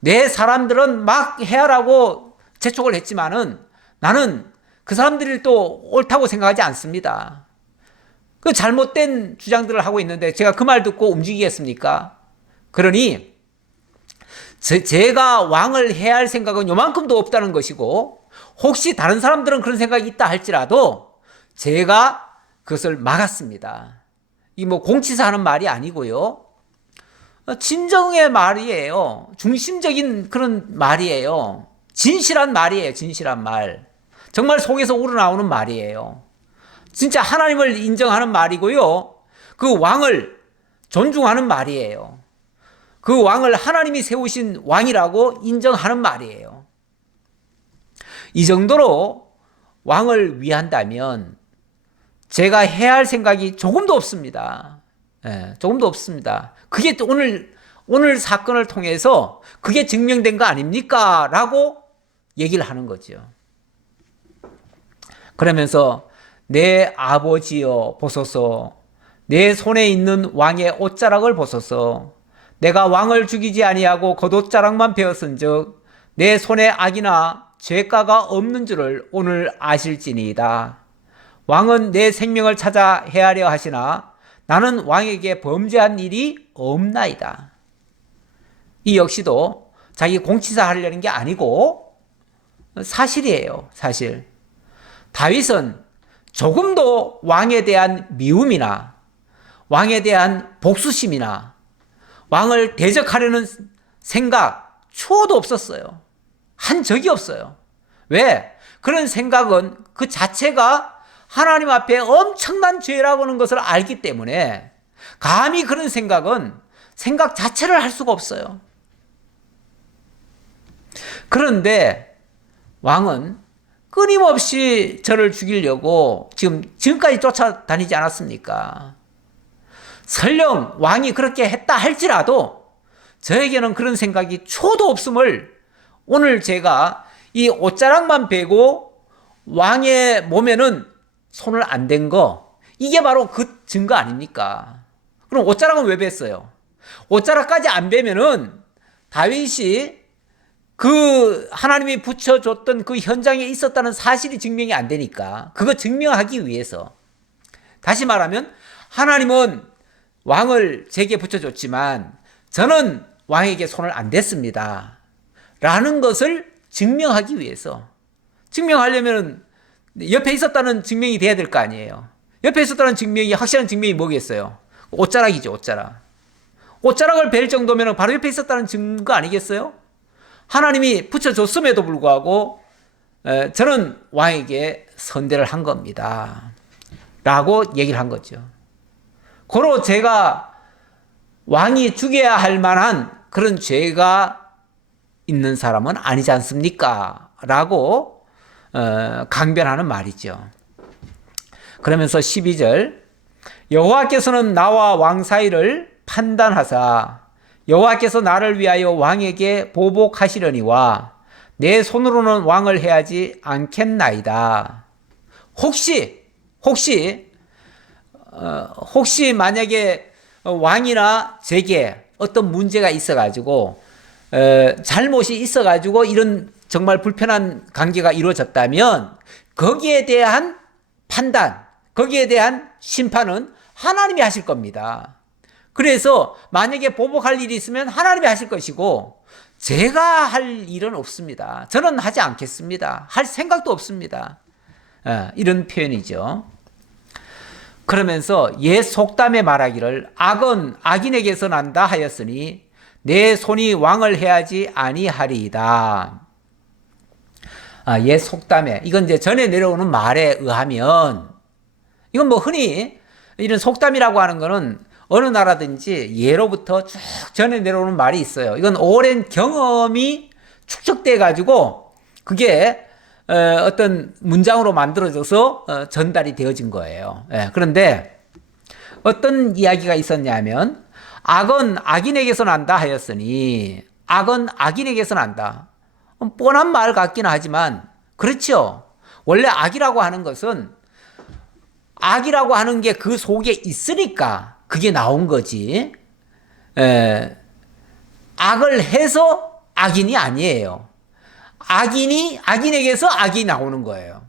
내 사람들은 막 해야라고 재촉을 했지만은 나는 그 사람들이 또 옳다고 생각하지 않습니다. 그 잘못된 주장들을 하고 있는데 제가 그 말 듣고 움직이겠습니까? 그러니 제가 왕을 해야 할 생각은 요만큼도 없다는 것이고 혹시 다른 사람들은 그런 생각이 있다 할지라도 제가 그것을 막았습니다. 이 뭐 공치사 하는 말이 아니고요. 진정의 말이에요. 중심적인 그런 말이에요. 진실한 말이에요. 진실한 말. 정말 속에서 우러나오는 말이에요. 진짜 하나님을 인정하는 말이고요. 그 왕을 존중하는 말이에요. 그 왕을 하나님이 세우신 왕이라고 인정하는 말이에요. 이 정도로 왕을 위한다면 제가 해야 할 생각이 조금도 없습니다. 조금도 없습니다. 그게 오늘 사건을 통해서 그게 증명된 거 아닙니까? 라고 얘기를 하는 거죠. 그러면서 내 아버지여 보소서, 내 손에 있는 왕의 옷자락을 보소서. 내가 왕을 죽이지 아니하고 겉옷자락만 베었은즉 내 손에 악이나 죄가가 없는 줄을 오늘 아실지니이다. 왕은 내 생명을 찾아 헤아려 하시나 나는 왕에게 범죄한 일이 없나이다. 이 역시도 자기 공치사 하려는 게 아니고 사실이에요. 사실. 다윗은 조금도 왕에 대한 미움이나 왕에 대한 복수심이나 왕을 대적하려는 생각 초도 없었어요. 한 적이 없어요. 왜? 그런 생각은 그 자체가 하나님 앞에 엄청난 죄라고 하는 것을 알기 때문에 감히 그런 생각은 생각 자체를 할 수가 없어요. 그런데 왕은 끊임없이 저를 죽이려고 지금까지 쫓아다니지 않았습니까? 설령 왕이 그렇게 했다 할지라도 저에게는 그런 생각이 초도 없음을 오늘 제가 이 옷자락만 베고 왕의 몸에는 손을 안 댄 거, 이게 바로 그 증거 아닙니까? 그럼 옷자락은 왜 뱄어요? 옷자락까지 안 베면은 다윗이 그 하나님이 붙여줬던 그 현장에 있었다는 사실이 증명이 안 되니까 그거 증명하기 위해서, 다시 말하면 하나님은 왕을 제게 붙여줬지만 저는 왕에게 손을 안 댔습니다 라는 것을 증명하기 위해서, 증명하려면 옆에 있었다는 증명이 돼야 될 거 아니에요. 옆에 있었다는 증명이, 확실한 증명이 뭐겠어요? 옷자락이죠. 옷자락. 옷자락을 벨 정도면 바로 옆에 있었다는 증거 아니겠어요? 하나님이 붙여줬음에도 불구하고 저는 왕에게 선대를 한 겁니다 라고 얘기를 한 거죠. 고로 제가 왕이 죽여야 할 만한 그런 죄가 있는 사람은 아니지 않습니까? 라고 강변하는 말이죠. 그러면서 12절 여호와께서는 나와 왕 사이를 판단하사 여호와께서 나를 위하여 왕에게 보복하시려니와 내 손으로는 왕을 해하지 않겠나이다. 혹시 만약에 왕이나 제게 어떤 문제가 있어가지고 잘못이 있어가지고 이런 정말 불편한 관계가 이루어졌다면 거기에 대한 판단, 거기에 대한 심판은 하나님이 하실 겁니다. 그래서 만약에 보복할 일이 있으면 하나님이 하실 것이고 제가 할 일은 없습니다. 저는 하지 않겠습니다. 할 생각도 없습니다. 이런 표현이죠. 그러면서 옛 속담에 말하기를 악은 악인에게서 난다 하였으니 내 손이 왕을 해하지 아니하리이다. 옛 속담에 이건 이제 전에 내려오는 말에 의하면 이건 뭐 흔히 이런 속담이라고 하는 거는 어느 나라든지 예로부터 쭉 전해 내려오는 말이 있어요. 이건 오랜 경험이 축적돼 가지고 그게 어떤 문장으로 만들어져서 전달이 되어진 거예요. 그런데 어떤 이야기가 있었냐면 악은 악인에게서 난다 하였으니 악은 악인에게서 난다. 뻔한 말 같기는 하지만 그렇죠. 원래 악이라고 하는 것은 악이라고 하는 게 그 속에 있으니까 그게 나온 거지. 악을 해서 악인이 아니에요. 악인에게서 악이 나오는 거예요.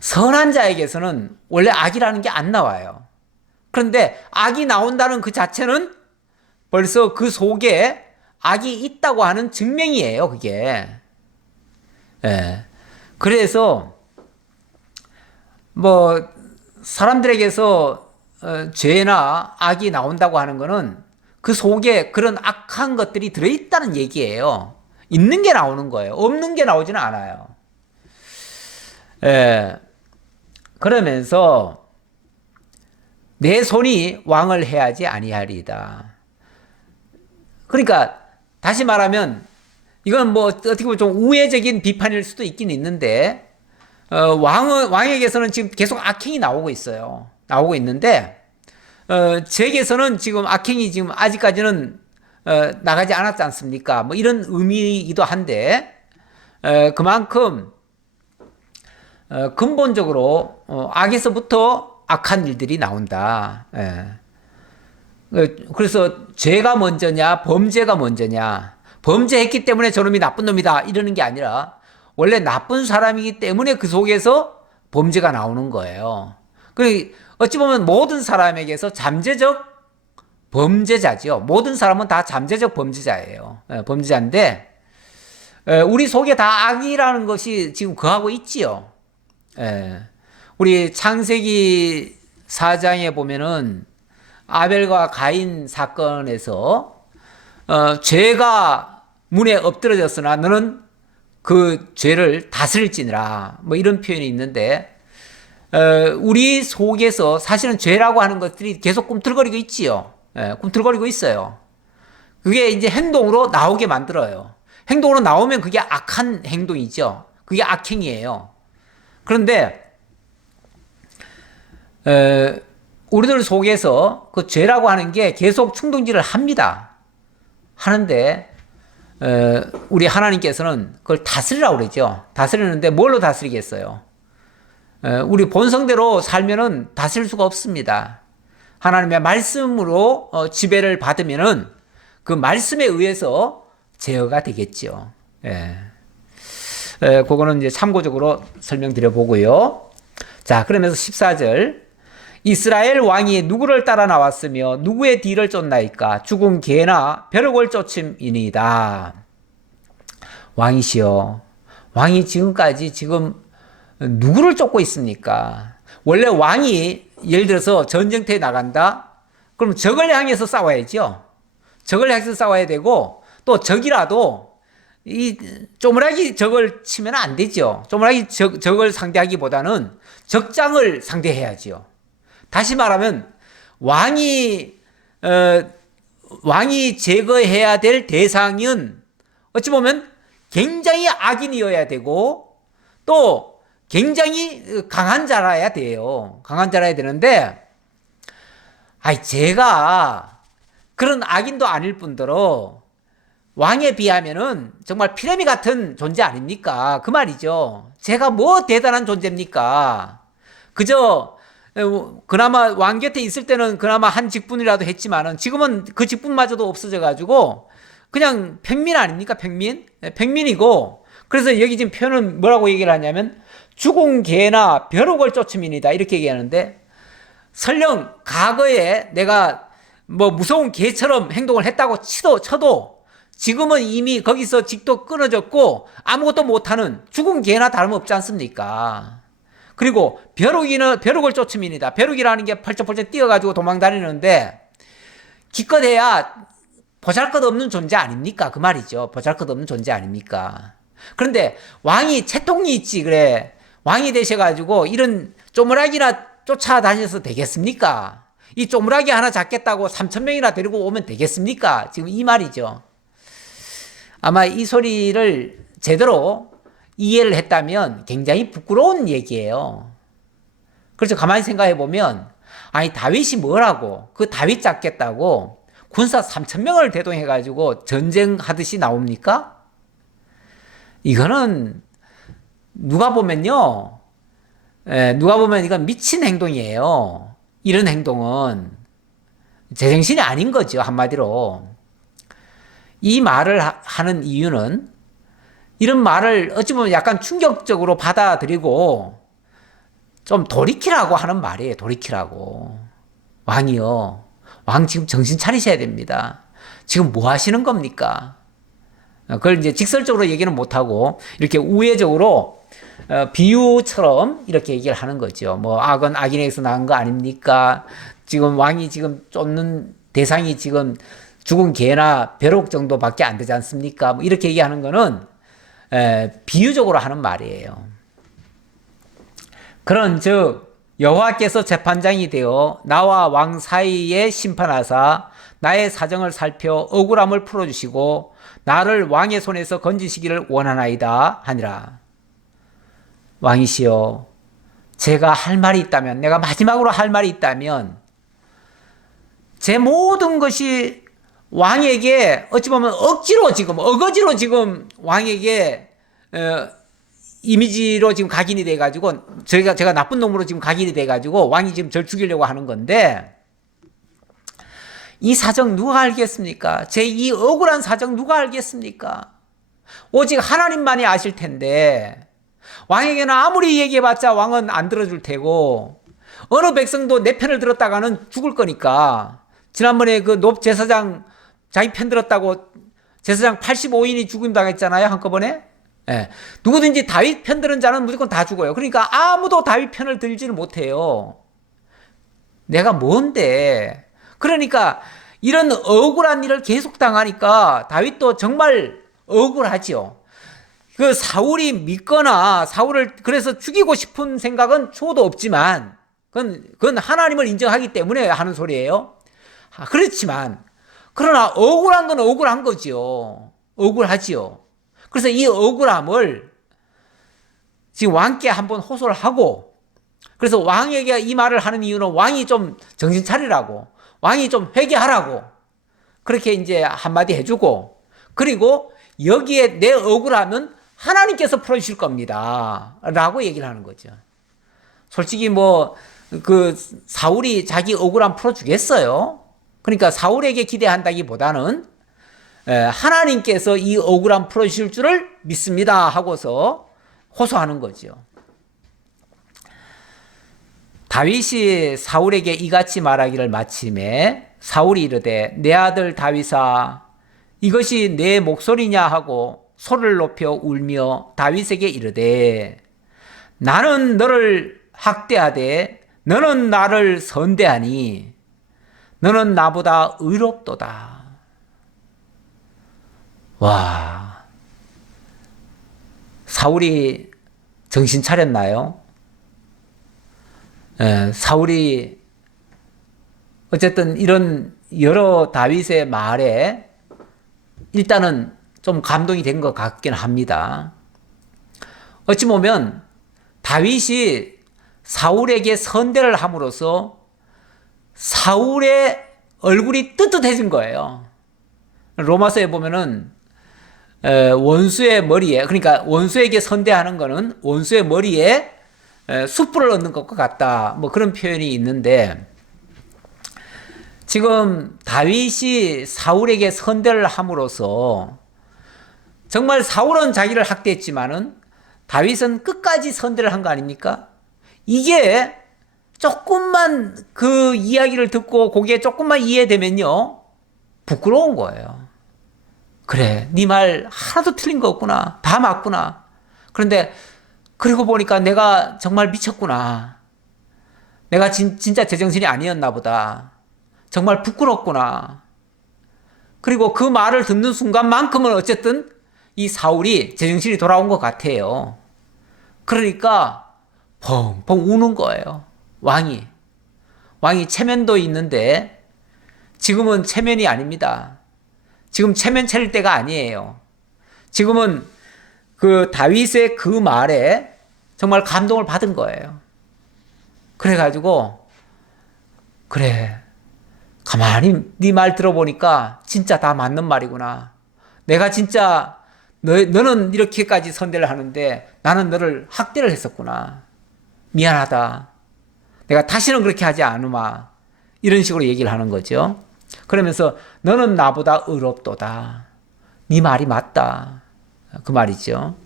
선한 자에게서는 원래 악이라는 게 안 나와요. 그런데 악이 나온다는 그 자체는 벌써 그 속에 악이 있다고 하는 증명이에요, 그게. 그래서 뭐 사람들에게서 죄나 악이 나온다고 하는 거는 그 속에 그런 악한 것들이 들어있다는 얘기예요. 있는 게 나오는 거예요. 없는 게 나오지는 않아요. 그러면서 내 손이 왕을 해하지 아니하리이다. 그러니까 다시 말하면 이건 뭐 어떻게 보면 좀 우회적인 비판일 수도 있긴 있는데 왕에게서는 지금 계속 악행이 나오고 있어요. 나오고 있는데 제게서는 지금 악행이 지금 아직까지는 나가지 않았지 않습니까? 뭐 이런 의미이기도 한데 그만큼 근본적으로 악에서부터 악한 일들이 나온다. 그래서 죄가 먼저냐 범죄가 먼저냐, 범죄했기 때문에 저놈이 나쁜 놈이다 이러는 게 아니라 원래 나쁜 사람이기 때문에 그 속에서 범죄가 나오는 거예요. 어찌 보면 모든 사람에게서 잠재적 범죄자죠. 모든 사람은 다 잠재적 범죄자예요. 범죄자인데 우리 속에 다 악이라는 것이 지금 거하고 있지요. 우리 창세기 4장에 보면은 아벨과 가인 사건에서 죄가 문에 엎드러졌으나 너는 그 죄를 다스릴지니라 뭐 이런 표현이 있는데 우리 속에서 사실은 죄라고 하는 것들이 계속 꿈틀거리고 있지요. 꿈틀거리고 있어요. 그게 이제 행동으로 나오게 만들어요. 행동으로 나오면 그게 악한 행동이죠. 그게 악행이에요. 그런데 우리들 속에서 그 죄라고 하는 게 계속 충동질을 합니다. 하는데 우리 하나님께서는 그걸 다스리라고 그러죠. 다스리는데 뭘로 다스리겠어요? 우리 본성대로 살면은 다스릴 수가 없습니다. 하나님의 말씀으로 지배를 받으면은 그 말씀에 의해서 제어가 되겠죠. 그거는 이제 참고적으로 설명드려 보고요. 자, 그러면서 14절. 이스라엘 왕이 누구를 따라 나왔으며 누구의 뒤를 쫓나이까? 죽은 개나 벼룩을 쫓음이니이다. 왕이시여, 왕이 지금까지 지금 누구를 쫓고 있습니까? 원래 왕이 예를 들어서 전쟁터에 나간다? 그럼 적을 향해서 싸워야죠. 적을 향해서 싸워야 되고 또 적이라도 이 쪼무라기 적을 치면 안 되죠. 쪼무라기 적을 상대하기보다는 적장을 상대해야죠. 다시 말하면 왕이 왕이 제거해야 될 대상은 어찌 보면 굉장히 악인이어야 되고 또 굉장히 강한 자라야 돼요. 강한 자라야 되는데 제가 그런 악인도 아닐 뿐더러 왕에 비하면은 정말 피레미 같은 존재 아닙니까? 그 말이죠. 제가 뭐 대단한 존재입니까? 그저 그나마 왕 곁에 있을 때는 그나마 한 직분이라도 했지만은 지금은 그 직분마저도 없어져 가지고 그냥 평민 아닙니까? 평민? 평민이고 그래서 여기 지금 표현은 뭐라고 얘기를 하냐면 죽은 개나 벼룩을 쫓음이니다 이렇게 얘기하는데 설령 과거에 내가 뭐 무서운 개처럼 행동을 했다고 쳐도 지금은 이미 거기서 직도 끊어졌고 아무것도 못하는 죽은 개나 다름없지 않습니까? 그리고 벼룩을 쫓음이니다. 벼룩이라는 게 펄쩍펄쩍 뛰어가지고 도망다니는데 기껏해야 보잘것없는 존재 아닙니까? 그 말이죠. 보잘것없는 존재 아닙니까? 그런데 왕이 채통이 있지 그래. 왕이 되셔가지고 이런 쪼무라기나 쫓아다녀서 되겠습니까? 이 쪼무라기 하나 잡겠다고 3,000명이나 데리고 오면 되겠습니까? 지금 이 말이죠. 아마 이 소리를 제대로 이해를 했다면 굉장히 부끄러운 얘기예요. 그렇죠. 가만히 생각해 보면 다윗이 뭐라고 그 다윗 잡겠다고 군사 3,000명을 대동해 가지고 전쟁하듯이 나옵니까? 이거는 누가 보면 이건 미친 행동이에요. 이런 행동은 제정신이 아닌 거죠. 한마디로. 이 말을 하는 이유는 이런 말을 어찌 보면 약간 충격적으로 받아들이고 좀 돌이키라고 하는 말이에요. 돌이키라고. 왕이요. 왕 지금 정신 차리셔야 됩니다. 지금 뭐 하시는 겁니까? 그걸 이제 직설적으로 얘기는 못하고 이렇게 우회적으로 비유처럼 이렇게 얘기를 하는 거죠. 뭐 악은 악인에게서 나온 거 아닙니까? 지금 왕이 지금 쫓는 대상이 지금 죽은 개나 벼룩 정도밖에 안 되지 않습니까? 뭐 이렇게 얘기하는 거는 비유적으로 하는 말이에요. 그런즉 여호와께서 재판장이 되어 나와 왕 사이에 심판하사 나의 사정을 살펴 억울함을 풀어주시고 나를 왕의 손에서 건지시기를 원하나이다 하니라. 왕이시여, 제가 할 말이 있다면, 내가 마지막으로 할 말이 있다면 제 모든 것이 왕에게 어찌 보면 어거지로 지금 왕에게 이미지로 지금 각인이 돼가지고 제가 나쁜 놈으로 지금 각인이 돼가지고 왕이 지금 절 죽이려고 하는 건데 이 사정 누가 알겠습니까? 제 이 억울한 사정 누가 알겠습니까? 오직 하나님만이 아실 텐데 왕에게는 아무리 얘기해봤자 왕은 안 들어줄 테고 어느 백성도 내 편을 들었다가는 죽을 거니까 지난번에 그 높 제사장 자기 편 들었다고 제사장 85인이 죽임당했잖아요. 한꺼번에. 예. 누구든지 다윗 편 들은 자는 무조건 다 죽어요. 그러니까 아무도 다윗 편을 들지를 못해요. 내가 뭔데. 그러니까 이런 억울한 일을 계속 당하니까 다윗도 정말 억울하죠. 그 사울이 믿거나 사울을 그래서 죽이고 싶은 생각은 초도 없지만 그건 하나님을 인정하기 때문에 하는 소리예요. 그렇지만 그러나 억울한 건 억울한 거지요. 억울하지요. 그래서 이 억울함을 지금 왕께 한번 호소를 하고 그래서 왕에게 이 말을 하는 이유는 왕이 좀 정신 차리라고 왕이 좀 회개하라고 그렇게 이제 한마디 해주고 그리고 여기에 내 억울함은 하나님께서 풀어주실 겁니다 라고 얘기를 하는 거죠. 솔직히 뭐 그 사울이 자기 억울함 풀어주겠어요? 그러니까 사울에게 기대한다기보다는 하나님께서 이 억울함 풀어주실 줄을 믿습니다 하고서 호소하는 거죠. 다윗이 사울에게 이같이 말하기를 마침에 사울이 이르되 내 아들 다윗아 이것이 내 목소리냐 하고 소리를 높여 울며 다윗에게 이르되 나는 너를 학대하되 너는 나를 선대하니 너는 나보다 의롭도다. 와, 사울이 정신 차렸나요? 사울이 어쨌든 이런 여러 다윗의 말에 일단은 좀 감동이 된 것 같긴 합니다. 어찌 보면 다윗이 사울에게 선대를 함으로써 사울의 얼굴이 뜨뜻해진 거예요. 로마서에 보면은 원수의 머리에, 그러니까 원수에게 선대하는 거는 원수의 머리에 숯불을 얻는 것과 같다, 뭐 그런 표현이 있는데, 지금 다윗이 사울에게 선대를 함으로써 정말 사울은 자기를 학대했지만은 다윗은 끝까지 선대를 한 거 아닙니까? 이게 조금만 그 이야기를 듣고 그게 조금만 이해되면요, 부끄러운 거예요. 그래, 네 말 하나도 틀린 거 없구나. 다 맞구나. 그런데 그리고 보니까 내가 정말 미쳤구나. 내가 진짜 제정신이 아니었나 보다. 정말 부끄럽구나. 그리고 그 말을 듣는 순간만큼은 어쨌든 이 사울이 제정신이 돌아온 것 같아요. 그러니까 펑펑 우는 거예요. 왕이 체면도 있는데 지금은 체면이 아닙니다. 지금 체면 차릴 때가 아니에요. 지금은 그 다윗의 그 말에 정말 감동을 받은 거예요. 그래가지고 그래, 가만히 네 말 들어보니까 진짜 다 맞는 말이구나. 내가 진짜 너는 이렇게까지 선대를 하는데 나는 너를 학대를 했었구나. 미안하다. 내가 다시는 그렇게 하지 않으마. 이런 식으로 얘기를 하는 거죠. 그러면서 너는 나보다 의롭도다. 네 말이 맞다. 그 말이죠.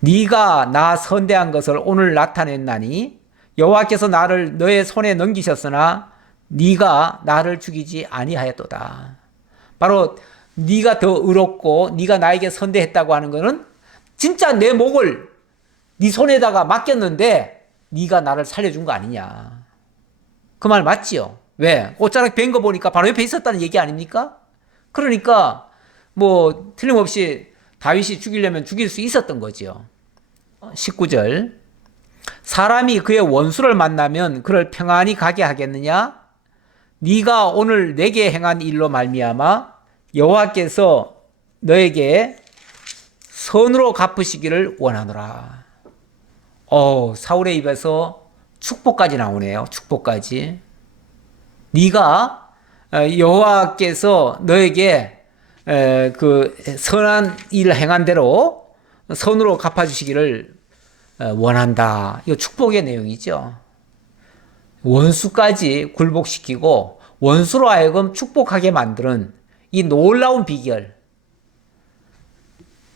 네가 나 선대한 것을 오늘 나타냈나니 여호와께서 나를 너의 손에 넘기셨으나 네가 나를 죽이지 아니하였도다. 바로 네가 더 의롭고 네가 나에게 선대했다고 하는 것은 진짜 내 목을 네 손에다가 맡겼는데 네가 나를 살려준 거 아니냐. 그 말 맞지요? 왜? 옷자락 벤 거 보니까 바로 옆에 있었다는 얘기 아닙니까? 그러니까 뭐 틀림없이 다윗이 죽이려면 죽일 수 있었던 거지요. 19절, 사람이 그의 원수를 만나면 그를 평안히 가게 하겠느냐? 네가 오늘 내게 행한 일로 말미암아 여호와께서 너에게 선으로 갚으시기를 원하노라. 사울의 입에서 축복까지 나오네요. 축복까지. 네가 여호와께서 너에게 그 선한 일을 행한 대로 선으로 갚아주시기를 원한다. 이거 축복의 내용이죠. 원수까지 굴복시키고 원수로 하여금 축복하게 만드는 이 놀라운 비결.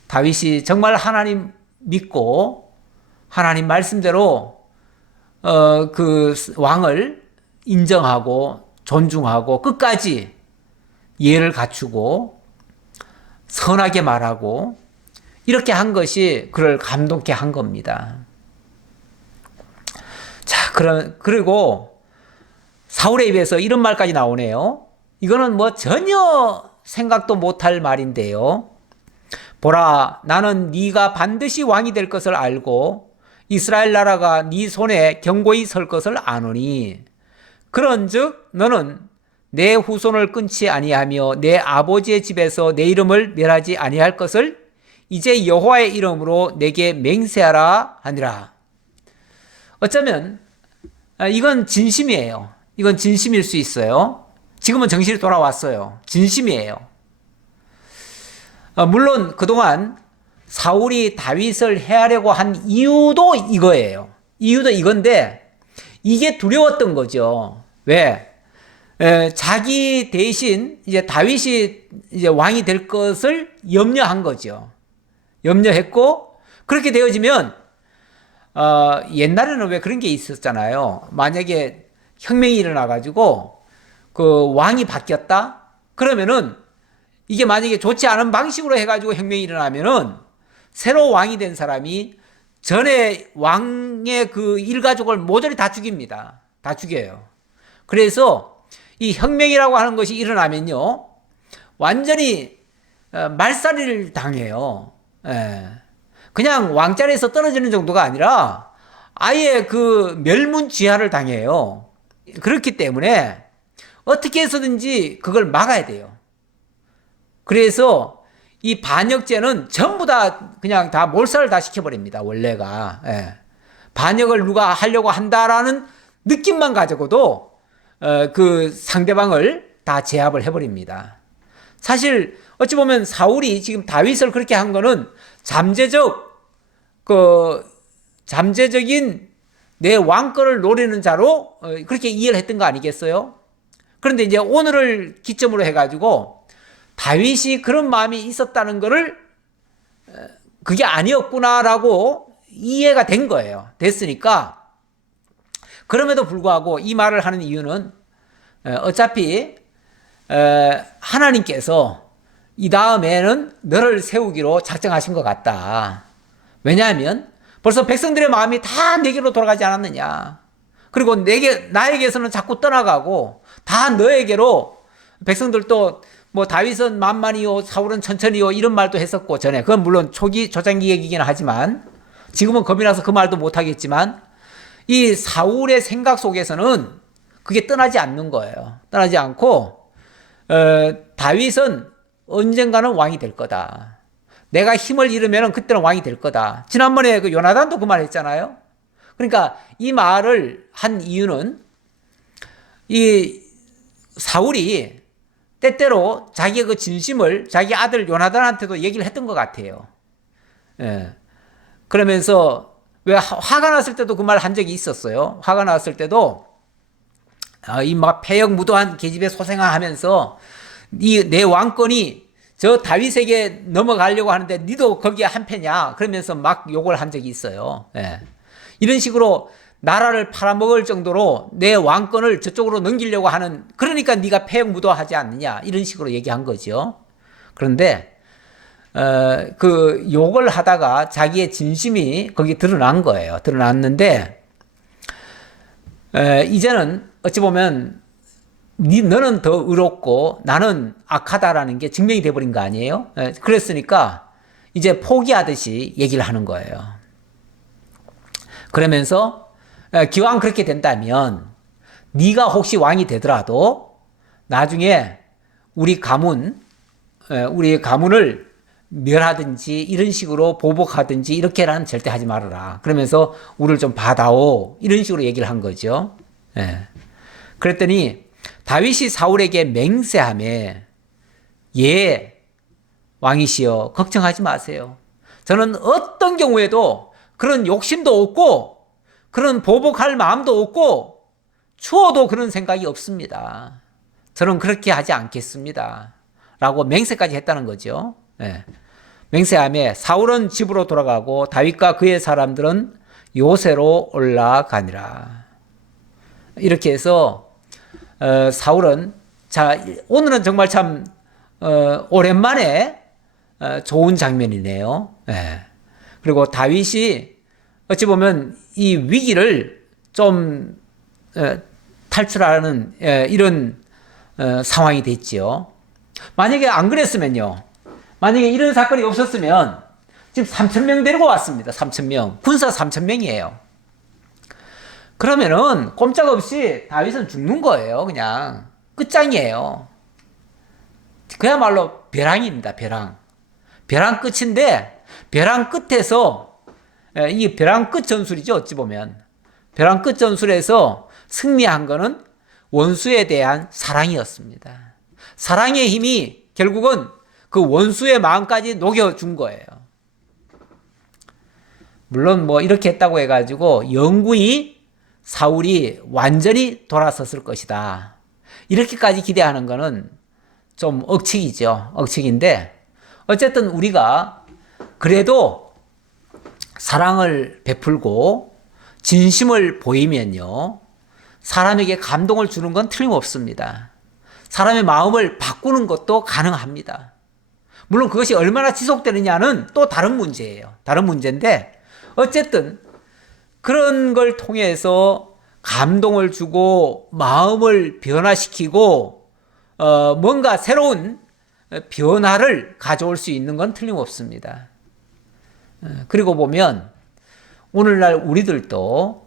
다윗이 정말 하나님 믿고 하나님 말씀대로 그 왕을 인정하고 존중하고 끝까지 예를 갖추고 선하게 말하고 이렇게 한 것이 그를 감동케 한 겁니다. 자, 그리고 사울의 입에서 이런 말까지 나오네요. 이거는 뭐 전혀 생각도 못할 말인데요. 보라, 나는 네가 반드시 왕이 될 것을 알고 이스라엘 나라가 네 손에 견고히 설 것을 아노니 그런즉 너는 내 후손을 끊지 아니하며 내 아버지의 집에서 내 이름을 멸하지 아니할 것을 이제 여호와의 이름으로 내게 맹세하라 하니라. 어쩌면 이건 진심이에요. 이건 진심일 수 있어요. 지금은 정신이 돌아왔어요. 진심이에요. 물론 그동안 사울이 다윗을 해하려고 한 이유도 이거예요. 이유도 이건데 이게 두려웠던 거죠. 왜? 자기 대신 이제 다윗이 이제 왕이 될 것을 염려한 거죠. 염려했고 그렇게 되어지면 옛날에는 왜 그런 게 있었잖아요. 만약에 혁명이 일어나가지고 그 왕이 바뀌었다? 그러면은 이게 만약에 좋지 않은 방식으로 해가지고 혁명이 일어나면은 새로 왕이 된 사람이 전에 왕의 그 일가족을 모조리 다 죽입니다. 다 죽여요. 그래서 이 혁명이라고 하는 것이 일어나면요, 완전히 말살을 당해요. 그냥 왕자리에서 떨어지는 정도가 아니라 아예 그 멸문지화를 당해요. 그렇기 때문에 어떻게 해서든지 그걸 막아야 돼요. 그래서 이 반역죄는 전부 다 그냥 다 몰살을 다 시켜버립니다. 원래가. 예. 반역을 누가 하려고 한다라는 느낌만 가지고도 그 상대방을 다 제압을 해버립니다. 사실 어찌 보면 사울이 지금 다윗을 그렇게 한 거는 잠재적인 내 왕권을 노리는 자로 그렇게 이해를 했던 거 아니겠어요? 그런데 이제 오늘을 기점으로 해가지고 다윗이 그런 마음이 있었다는 거를 그게 아니었구나라고 이해가 된 거예요. 됐으니까 그럼에도 불구하고 이 말을 하는 이유는 어차피 하나님께서 이 다음에는 너를 세우기로 작정하신 것 같다. 왜냐하면 벌써 백성들의 마음이 다 내게로 돌아가지 않았느냐. 그리고 나에게서는 자꾸 떠나가고 다 너에게로 백성들도 뭐 다윗은 만만이요 사울은 천천히요 이런 말도 했었고 전에 그건 물론 초장기 얘기긴 하지만 지금은 겁이 나서 그 말도 못하겠지만 이 사울의 생각 속에서는 그게 떠나지 않는 거예요. 떠나지 않고 다윗은 언젠가는 왕이 될 거다. 내가 힘을 잃으면 그때는 왕이 될 거다. 지난번에 그 요나단도 그 말 했잖아요. 그러니까 이 말을 한 이유는 이 사울이 때때로 자기의 그 진심을 자기 아들 요나단한테도 얘기를 했던 것 같아요. 예. 그러면서 왜 화가 났을 때도 그 말 한 적이 있었어요. 화가 났을 때도 이 막 패역무도한 계집애 소생아 하면서 내 왕권이 저 다윗에게 넘어가려고 하는데 니도 거기에 한패냐 그러면서 막 욕을 한 적이 있어요. 예. 이런 식으로 나라를 팔아먹을 정도로 내 왕권을 저쪽으로 넘기려고 하는 그러니까 네가 패역무도하지 않느냐 이런 식으로 얘기한 거죠. 그런데 그 욕을 하다가 자기의 진심이 거기 드러난 거예요. 드러났는데 이제는 어찌 보면 너는 더 의롭고 나는 악하다라는 게 증명이 돼버린 거 아니에요? 그랬으니까 이제 포기하듯이 얘기를 하는 거예요. 그러면서 기왕 그렇게 된다면 네가 혹시 왕이 되더라도 나중에 우리 가문을 멸하든지 이런 식으로 보복하든지 이렇게는 절대 하지 말아라. 그러면서 우리를 좀 봐다오. 이런 식으로 얘기를 한 거죠. 그랬더니 다윗이 사울에게 맹세하며 예 왕이시여 걱정하지 마세요. 저는 어떤 경우에도 그런 욕심도 없고 그런 보복할 마음도 없고 추워도 그런 생각이 없습니다. 저는 그렇게 하지 않겠습니다. 라고 맹세까지 했다는 거죠. 맹세하며 사울은 집으로 돌아가고 다윗과 그의 사람들은 요새로 올라가니라. 이렇게 해서 사울은 오늘은 정말 참 오랜만에 좋은 장면이네요. 그리고 다윗이 어찌 보면 이 위기를 좀 탈출하는 이런 상황이 됐지요. 만약에 안 그랬으면요. 만약에 이런 사건이 없었으면 지금 3,000명 데리고 왔습니다. 3,000명. 군사 3,000명이에요. 그러면은 꼼짝없이 다윗은 죽는 거예요. 그냥 끝장이에요. 그야말로 벼랑입니다. 벼랑. 벼랑 끝인데 벼랑 끝에서 이 벼랑 끝 전술이죠. 어찌 보면 벼랑 끝 전술에서 승리한 거는 원수에 대한 사랑이었습니다. 사랑의 힘이 결국은 그 원수의 마음까지 녹여준 거예요. 물론 뭐 이렇게 했다고 해가지고 영구히 사울이 완전히 돌아섰을 것이다. 이렇게까지 기대하는 거는 좀 억측이죠. 억측인데 어쨌든 우리가 그래도 사랑을 베풀고 진심을 보이면요. 사람에게 감동을 주는 건 틀림없습니다. 사람의 마음을 바꾸는 것도 가능합니다. 물론 그것이 얼마나 지속되느냐는 또 다른 문제예요. 다른 문제인데 어쨌든 그런 걸 통해서 감동을 주고 마음을 변화시키고 뭔가 새로운 변화를 가져올 수 있는 건 틀림없습니다. 그리고 보면 오늘날 우리들도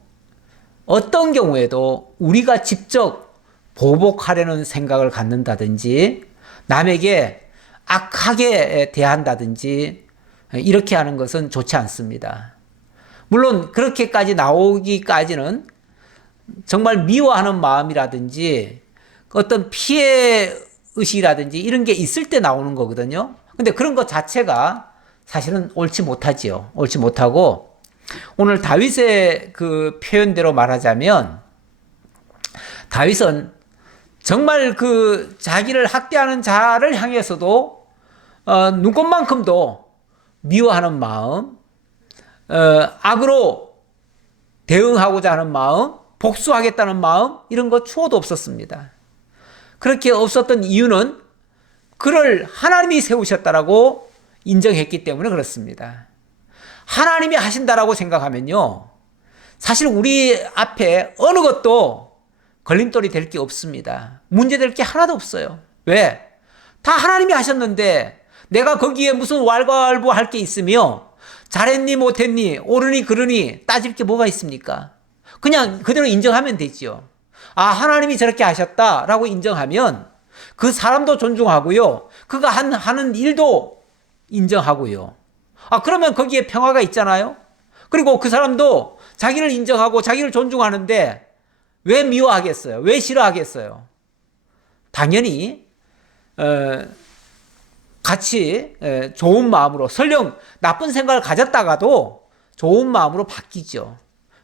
어떤 경우에도 우리가 직접 보복하려는 생각을 갖는다든지 남에게 악하게 대한다든지 이렇게 하는 것은 좋지 않습니다. 물론 그렇게까지 나오기까지는 정말 미워하는 마음이라든지 어떤 피해 의식이라든지 이런 게 있을 때 나오는 거거든요. 근데 그런 것 자체가 사실은 옳지 못하지요. 옳지 못하고 오늘 다윗의 그 표현대로 말하자면 다윗은 정말 그 자기를 학대하는 자를 향해서도 눈꼽만큼도 미워하는 마음, 악으로 대응하고자 하는 마음, 복수하겠다는 마음 이런 거 추호도 없었습니다. 그렇게 없었던 이유는 그를 하나님이 세우셨다라고 인정했기 때문에 그렇습니다. 하나님이 하신다라고 생각하면요, 사실 우리 앞에 어느 것도 걸림돌이 될 게 없습니다. 문제될 게 하나도 없어요. 왜? 다 하나님이 하셨는데 내가 거기에 무슨 왈가왈부할 게 있으며 잘했니 못했니 옳으니 그르니 따질 게 뭐가 있습니까? 그냥 그대로 인정하면 되죠. 아, 하나님이 저렇게 하셨다라고 인정하면 그 사람도 존중하고요. 그가 하는 일도 인정하고요. 아, 그러면 거기에 평화가 있잖아요. 그리고 그 사람도 자기를 인정하고 자기를 존중하는데 왜 미워하겠어요? 왜 싫어하겠어요? 당연히 같이 좋은 마음으로 설령 나쁜 생각을 가졌다가도 좋은 마음으로 바뀌죠.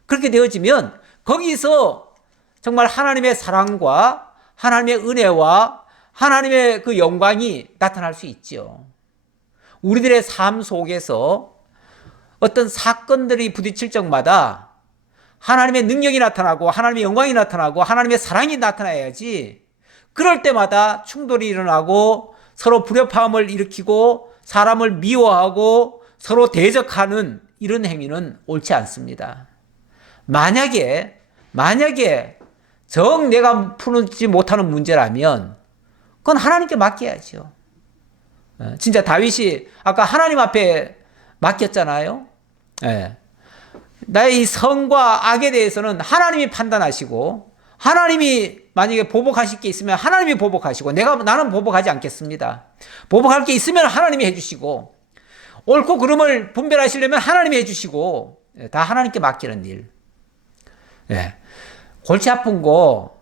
그렇게 되어지면 거기서 정말 하나님의 사랑과 하나님의 은혜와 하나님의 그 영광이 나타날 수 있죠. 우리들의 삶 속에서 어떤 사건들이 부딪힐 적마다 하나님의 능력이 나타나고 하나님의 영광이 나타나고 하나님의 사랑이 나타나야지, 그럴 때마다 충돌이 일어나고 서로 불협화음을 일으키고 사람을 미워하고 서로 대적하는 이런 행위는 옳지 않습니다. 만약에 정 내가 풀지 못하는 문제라면 그건 하나님께 맡겨야죠. 진짜 다윗이 아까 하나님 앞에 맡겼잖아요. 네. 나의 이 선과 악에 대해서는 하나님이 판단하시고, 하나님이 만약에 보복하실 게 있으면 하나님이 보복하시고, 나는 보복하지 않겠습니다. 보복할 게 있으면 하나님이 해주시고, 옳고 그름을 분별하시려면 하나님이 해주시고, 다 하나님께 맡기는 일. 예. 골치 아픈 거,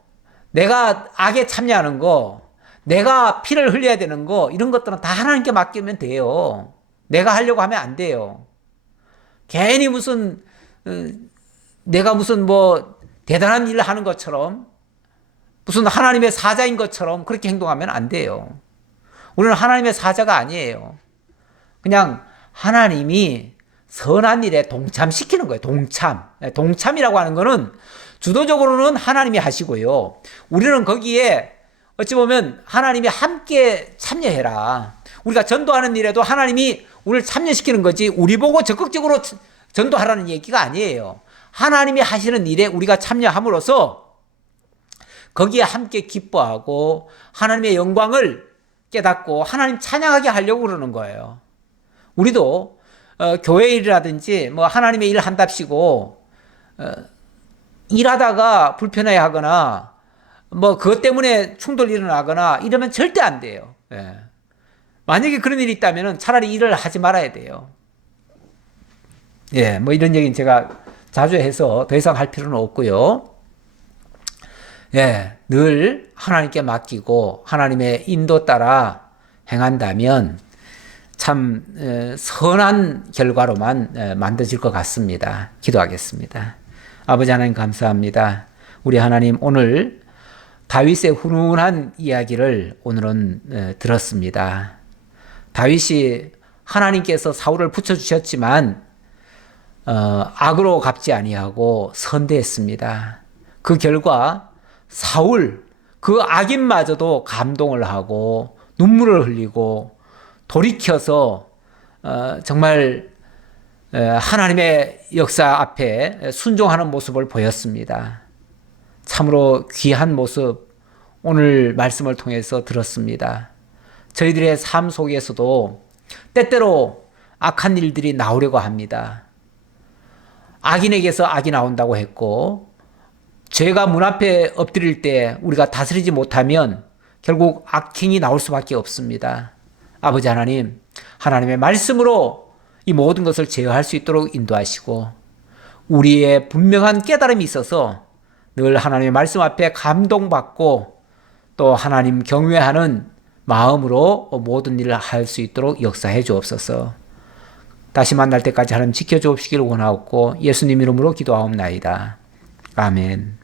내가 악에 참여하는 거, 내가 피를 흘려야 되는 거, 이런 것들은 다 하나님께 맡기면 돼요. 내가 하려고 하면 안 돼요. 괜히 내가 무슨 대단한 일을 하는 것처럼, 무슨 하나님의 사자인 것처럼 그렇게 행동하면 안 돼요. 우리는 하나님의 사자가 아니에요. 그냥 하나님이 선한 일에 동참시키는 거예요. 동참이라고 하는 거는 주도적으로는 하나님이 하시고요. 우리는 거기에 어찌 보면 하나님이 함께 참여해라. 우리가 전도하는 일에도 하나님이 우리를 참여시키는 거지 우리 보고 적극적으로 전도하라는 얘기가 아니에요. 하나님이 하시는 일에 우리가 참여함으로써 거기에 함께 기뻐하고 하나님의 영광을 깨닫고 하나님 찬양하게 하려고 그러는 거예요. 우리도 교회 일이라든지 하나님의 일을 한답시고 일하다가 불편해하거나 그것 때문에 충돌이 일어나거나 이러면 절대 안 돼요. 예. 만약에 그런 일이 있다면 차라리 일을 하지 말아야 돼요. 예, 이런 얘기는 제가 자주 해서 더 이상 할 필요는 없고요. 예, 늘 하나님께 맡기고 하나님의 인도 따라 행한다면 참 선한 결과로만 만들어질 것 같습니다. 기도하겠습니다. 아버지 하나님 감사합니다. 우리 하나님 오늘 다윗의 훈훈한 이야기를 오늘은 들었습니다. 다윗이 하나님께서 사울을 붙여주셨지만 악으로 갚지 아니하고 선대했습니다. 그 결과 사울 그 악인마저도 감동을 하고 눈물을 흘리고 돌이켜서 정말 하나님의 역사 앞에 순종하는 모습을 보였습니다. 참으로 귀한 모습 오늘 말씀을 통해서 들었습니다. 저희들의 삶 속에서도 때때로 악한 일들이 나오려고 합니다. 악인에게서 악이 나온다고 했고 죄가 문 앞에 엎드릴 때 우리가 다스리지 못하면 결국 악행이 나올 수밖에 없습니다. 아버지 하나님, 하나님의 말씀으로 이 모든 것을 제어할 수 있도록 인도하시고 우리의 분명한 깨달음이 있어서 늘 하나님의 말씀 앞에 감동받고 또 하나님 경외하는 마음으로 모든 일을 할 수 있도록 역사해 주옵소서. 다시 만날 때까지 하나님 지켜주옵시기를 원하옵고 예수님 이름으로 기도하옵나이다. 아멘.